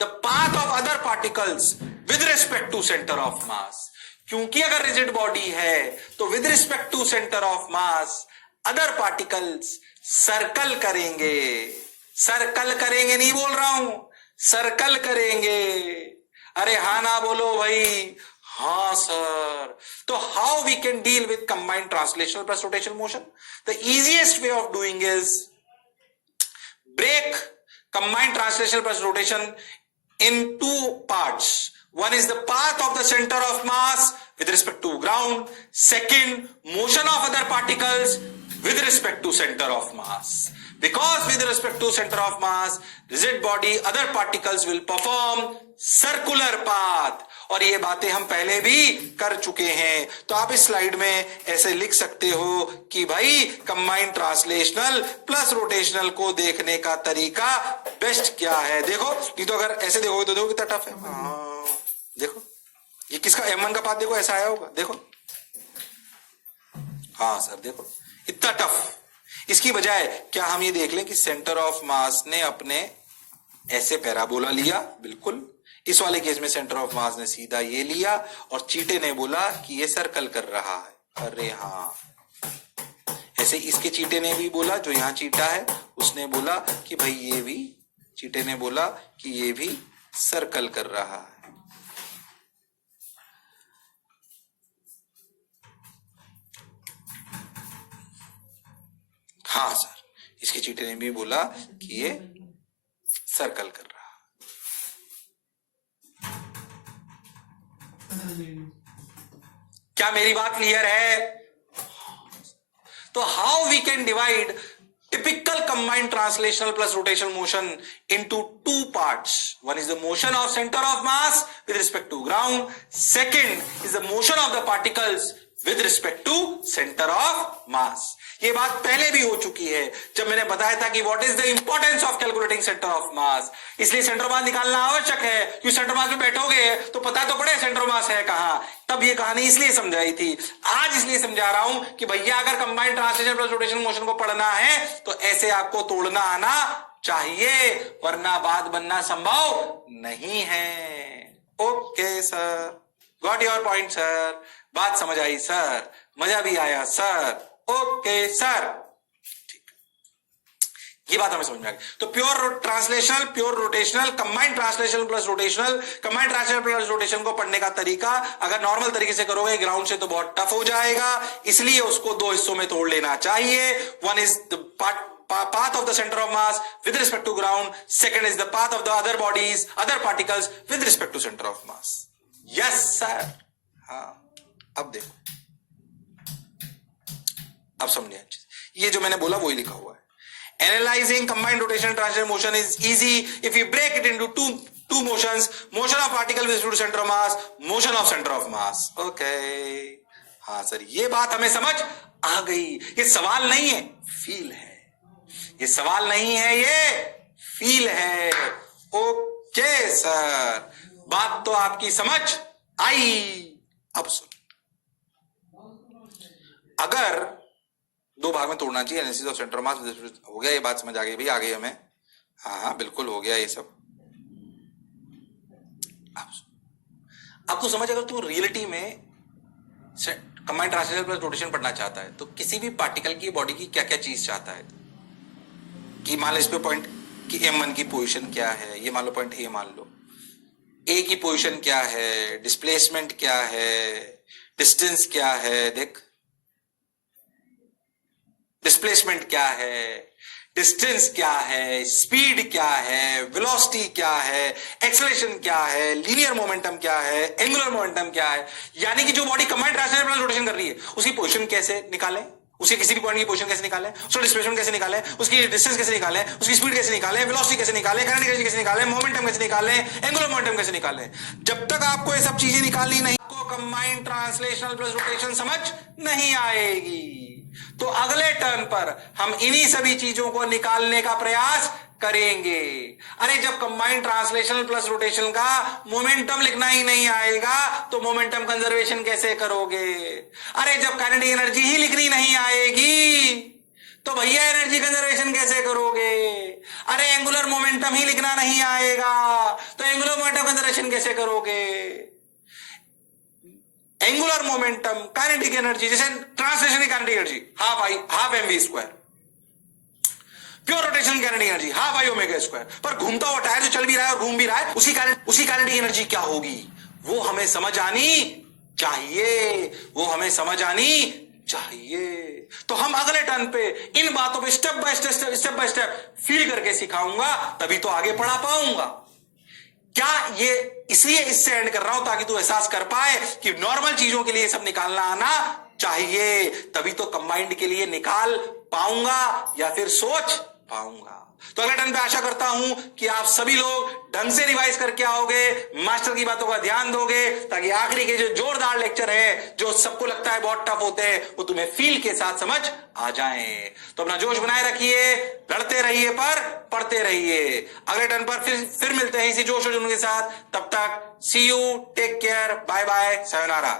the path of other particles with respect to centre of mass. क्योंकि अगर rigid body है तो with respect to centre of mass other particles circle करेंगे। Circle करेंगे नहीं बोल रहा हूं, सर्कल करेंगे। अरे हाँ ना बोलो भाई। हाँ सर। तो how we can deal with combined translational plus rotational motion? The easiest way of doing is break combined translational plus rotation in two parts. One is the path of the center of mass with respect to ground. Second, motion of other particles with respect to center of mass. Because with respect to center of mass, rigid body, other particles will perform circular path. और ये बातें हम पहले भी कर चुके हैं। तो आप इस स्लाइड में ऐसे लिख सकते हो कि भाई कंबाइंड ट्रांसलेशनल प्लस रोटेशनल को देखने का तरीका बेस्ट क्या है। देखो, ये तो अगर ऐसे देखोगे तो देखो कितना टफ है। देखो, ये किसका M1 का पाथ देखो ऐसा आया होगा। देखो, हाँ सर, देखो इतना टफ। इसकी बजाय क्या हम ये देख लें कि सेंटर ऑफ मास ने अपने ऐसे पैराबोला लिया, बिल्कुल इस वाले केस में सेंटर ऑफ मास ने सीधा ये लिया और चीटे ने बोला कि ये सर्कल कर रहा है। अरे हाँ, ऐसे इसके चीटे ने भी बोला, जो यहां चीटा है उसने बोला कि भाई ये भी, चीटे ने बोला कि ये भी सर्कल कर रहा है। हाँ सर, इसके चीटे ने भी बोला कि ये सर्कल कर रहा है। क्या मेरी बात क्लियर है? तो how we can divide typical combined translational plus rotational motion into two parts. One is the motion of center of mass with respect to ground. Second is the motion of the particles with respect to center of mass. ये बात पहले भी हो चुकी है जब मैंने बताया था कि what is the importance of calculating centre of मास. इसलिए सेंटर मास निकालना आवश्यक है क्योंकि सेंटर मास में बैठोगे तो पता तो पड़े सेंटर मास है कहां. तब ये कहानी इसलिए समझाई थी. आज इसलिए समझा रहा हूं कि भैया अगर combined translation plus rotation motion को पढ़ना है तो ऐसे आपको तोड़ना आना चाहिए, वरना बात बनना संभव नहीं है. Okay sir, got your point sir. बात समझ आई सर? मजा भी आया सर? ओके सर, ठीक. ये बात हमें समझ में आ गई. तो pure translational, pure rotational, combined translation plus rotational, combined translation plus rotation को पढ़ने का तरीका अगर नॉर्मल तरीके से करोगे ग्राउंड से तो बहुत टफ हो जाएगा. इसलिए उसको दो हिस्सों में तोड़ लेना चाहिए. One is the path of the center of mass with respect to ground. Second is the path of the other bodies, other particles with respect to center of mass. Yes sir. हाँ, अब देखो, अब समझे अच्छे. ये जो मैंने बोला वही लिखा हुआ है. Analyzing combined rotation translation motion is easy if you break it into two motions. Motion of particle with respect to center of mass, motion of center of mass. Okay. हाँ सर, ये बात हमें समझ आ गई. ये सवाल नहीं है, फील है. ये सवाल नहीं है, ये फील है. ओके सर, बात तो आपकी समझ आई। अब सुन, अगर दो भाग में तोड़ना चाहिए, एनालिसिस ऑफ सेंटर ऑफ मास, हो गया ये बात समझ आ गई भाई, आ गई हमें? हाँ हाँ बिल्कुल हो गया ये सब। अब तो समझ, अगर तू रियलिटी में कंबाइंड ट्रांसलेशन प्लस रोटेशन पढ़ना चाहता है तो किसी भी पार्टिकल की बॉडी की क्या क्या चीज चाहता है, कि मान लो इस पे पॉइंट कि m1 की पोजीशन क्या है, ये मान लो पॉइंट ए मान लो, ए की पोजीशन क्या है, डिस्प्लेसमेंट क्या है, डिस्टेंस क्या है, देख डिस्प्लेसमेंट क्या है, डिस्टेंस क्या है, स्पीड क्या है, वेलोसिटी क्या है, एक्सेलरेशन क्या है, लीनियर मोमेंटम क्या है, एंगुलर मोमेंटम क्या है। यानी कि जो body combined translation plus rotation कर रही है उसकी पोजीशन कैसे निकालें, उसके किसी भी पॉइंट की पोजीशन कैसे निकालें, उसका डिस्प्लेसमेंट कैसे निकालें, उसकी डिस्टेंस कैसे निकालें, उसकी स्पीड कैसे निकालें, वेलोसिटी कैसे निकालें, काइनेटिक एनर्जी कैसे निकालें, मोमेंटम कैसे निकालें, एंगुलर मोमेंटम कैसे निकालें। जब तक आपको ये सब चीजें निकालनी नहीं, आपको कंबाइंड ट्रांसलेशनल प्लस रोटेशन समझ नहीं आएगी। तो अगले टर्न पर हम इन्हीं सभी चीजों को निकालने का प्रयास करेंगे। अरे जब कंबाइंड ट्रांसलेशनल प्लस रोटेशन का मोमेंटम लिखना ही नहीं आएगा तो मोमेंटम कंजर्वेशन कैसे करोगे? अरे जब काइनेटिक एनर्जी ही लिखनी नहीं आएगी तो भैया एनर्जी कंजर्वेशन कैसे करोगे? अरे एंगुलर मोमेंटम ही लिखना नहीं आएगा तो एंगुलर मोमेंटम कंजर्वेशन कैसे करोगे? एंगुलर मोमेंटम, काइनेटिक एनर्जी, जैसे ट्रांसलेशन की kinetic energy half MV square, pure rotation kinetic energy half I omega square. पर घूमता हुआ टायर जो चल भी रहा है और घूम भी रहा है उसकी काइनेटिक एनर्जी क्या होगी वो हमें समझ आनी चाहिए, वो हमें समझ आनी चाहिए। तो हम अगले टर्न पे इन बातों पे स्टेप बाय स्टेप फील करके सिखाऊंगा, तभी तो आगे पढ़ा पाऊंगा। क्या ये इसलिए इससे एंड कर रहा हूं ताकि तू एहसास कर पाए कि नॉर्मल चीजों के लिए सब निकालना आना चाहिए, तभी तो कंबाइंड के लिए निकाल पाऊंगा या फिर सोच पाऊंगा। तो अगले टर्न पे आशा करता हूं कि आप सभी लोग ढंग से रिवाइज करके आओगे, मास्टर की बातों का ध्यान दोगे, ताकि आखिरी के जो जोरदार लेक्चर है जो सबको लगता है बहुत टफ होते हैं वो तुम्हें फील के साथ समझ आ जाएं। तो अपना जोश बनाए रखिए, लड़ते रहिए पर पढ़ते रहिए। अगले टर्न पर फिर मिलते हैं इसी जोश और जुनून के साथ। तब तक see you, take care, bye bye, sayonara.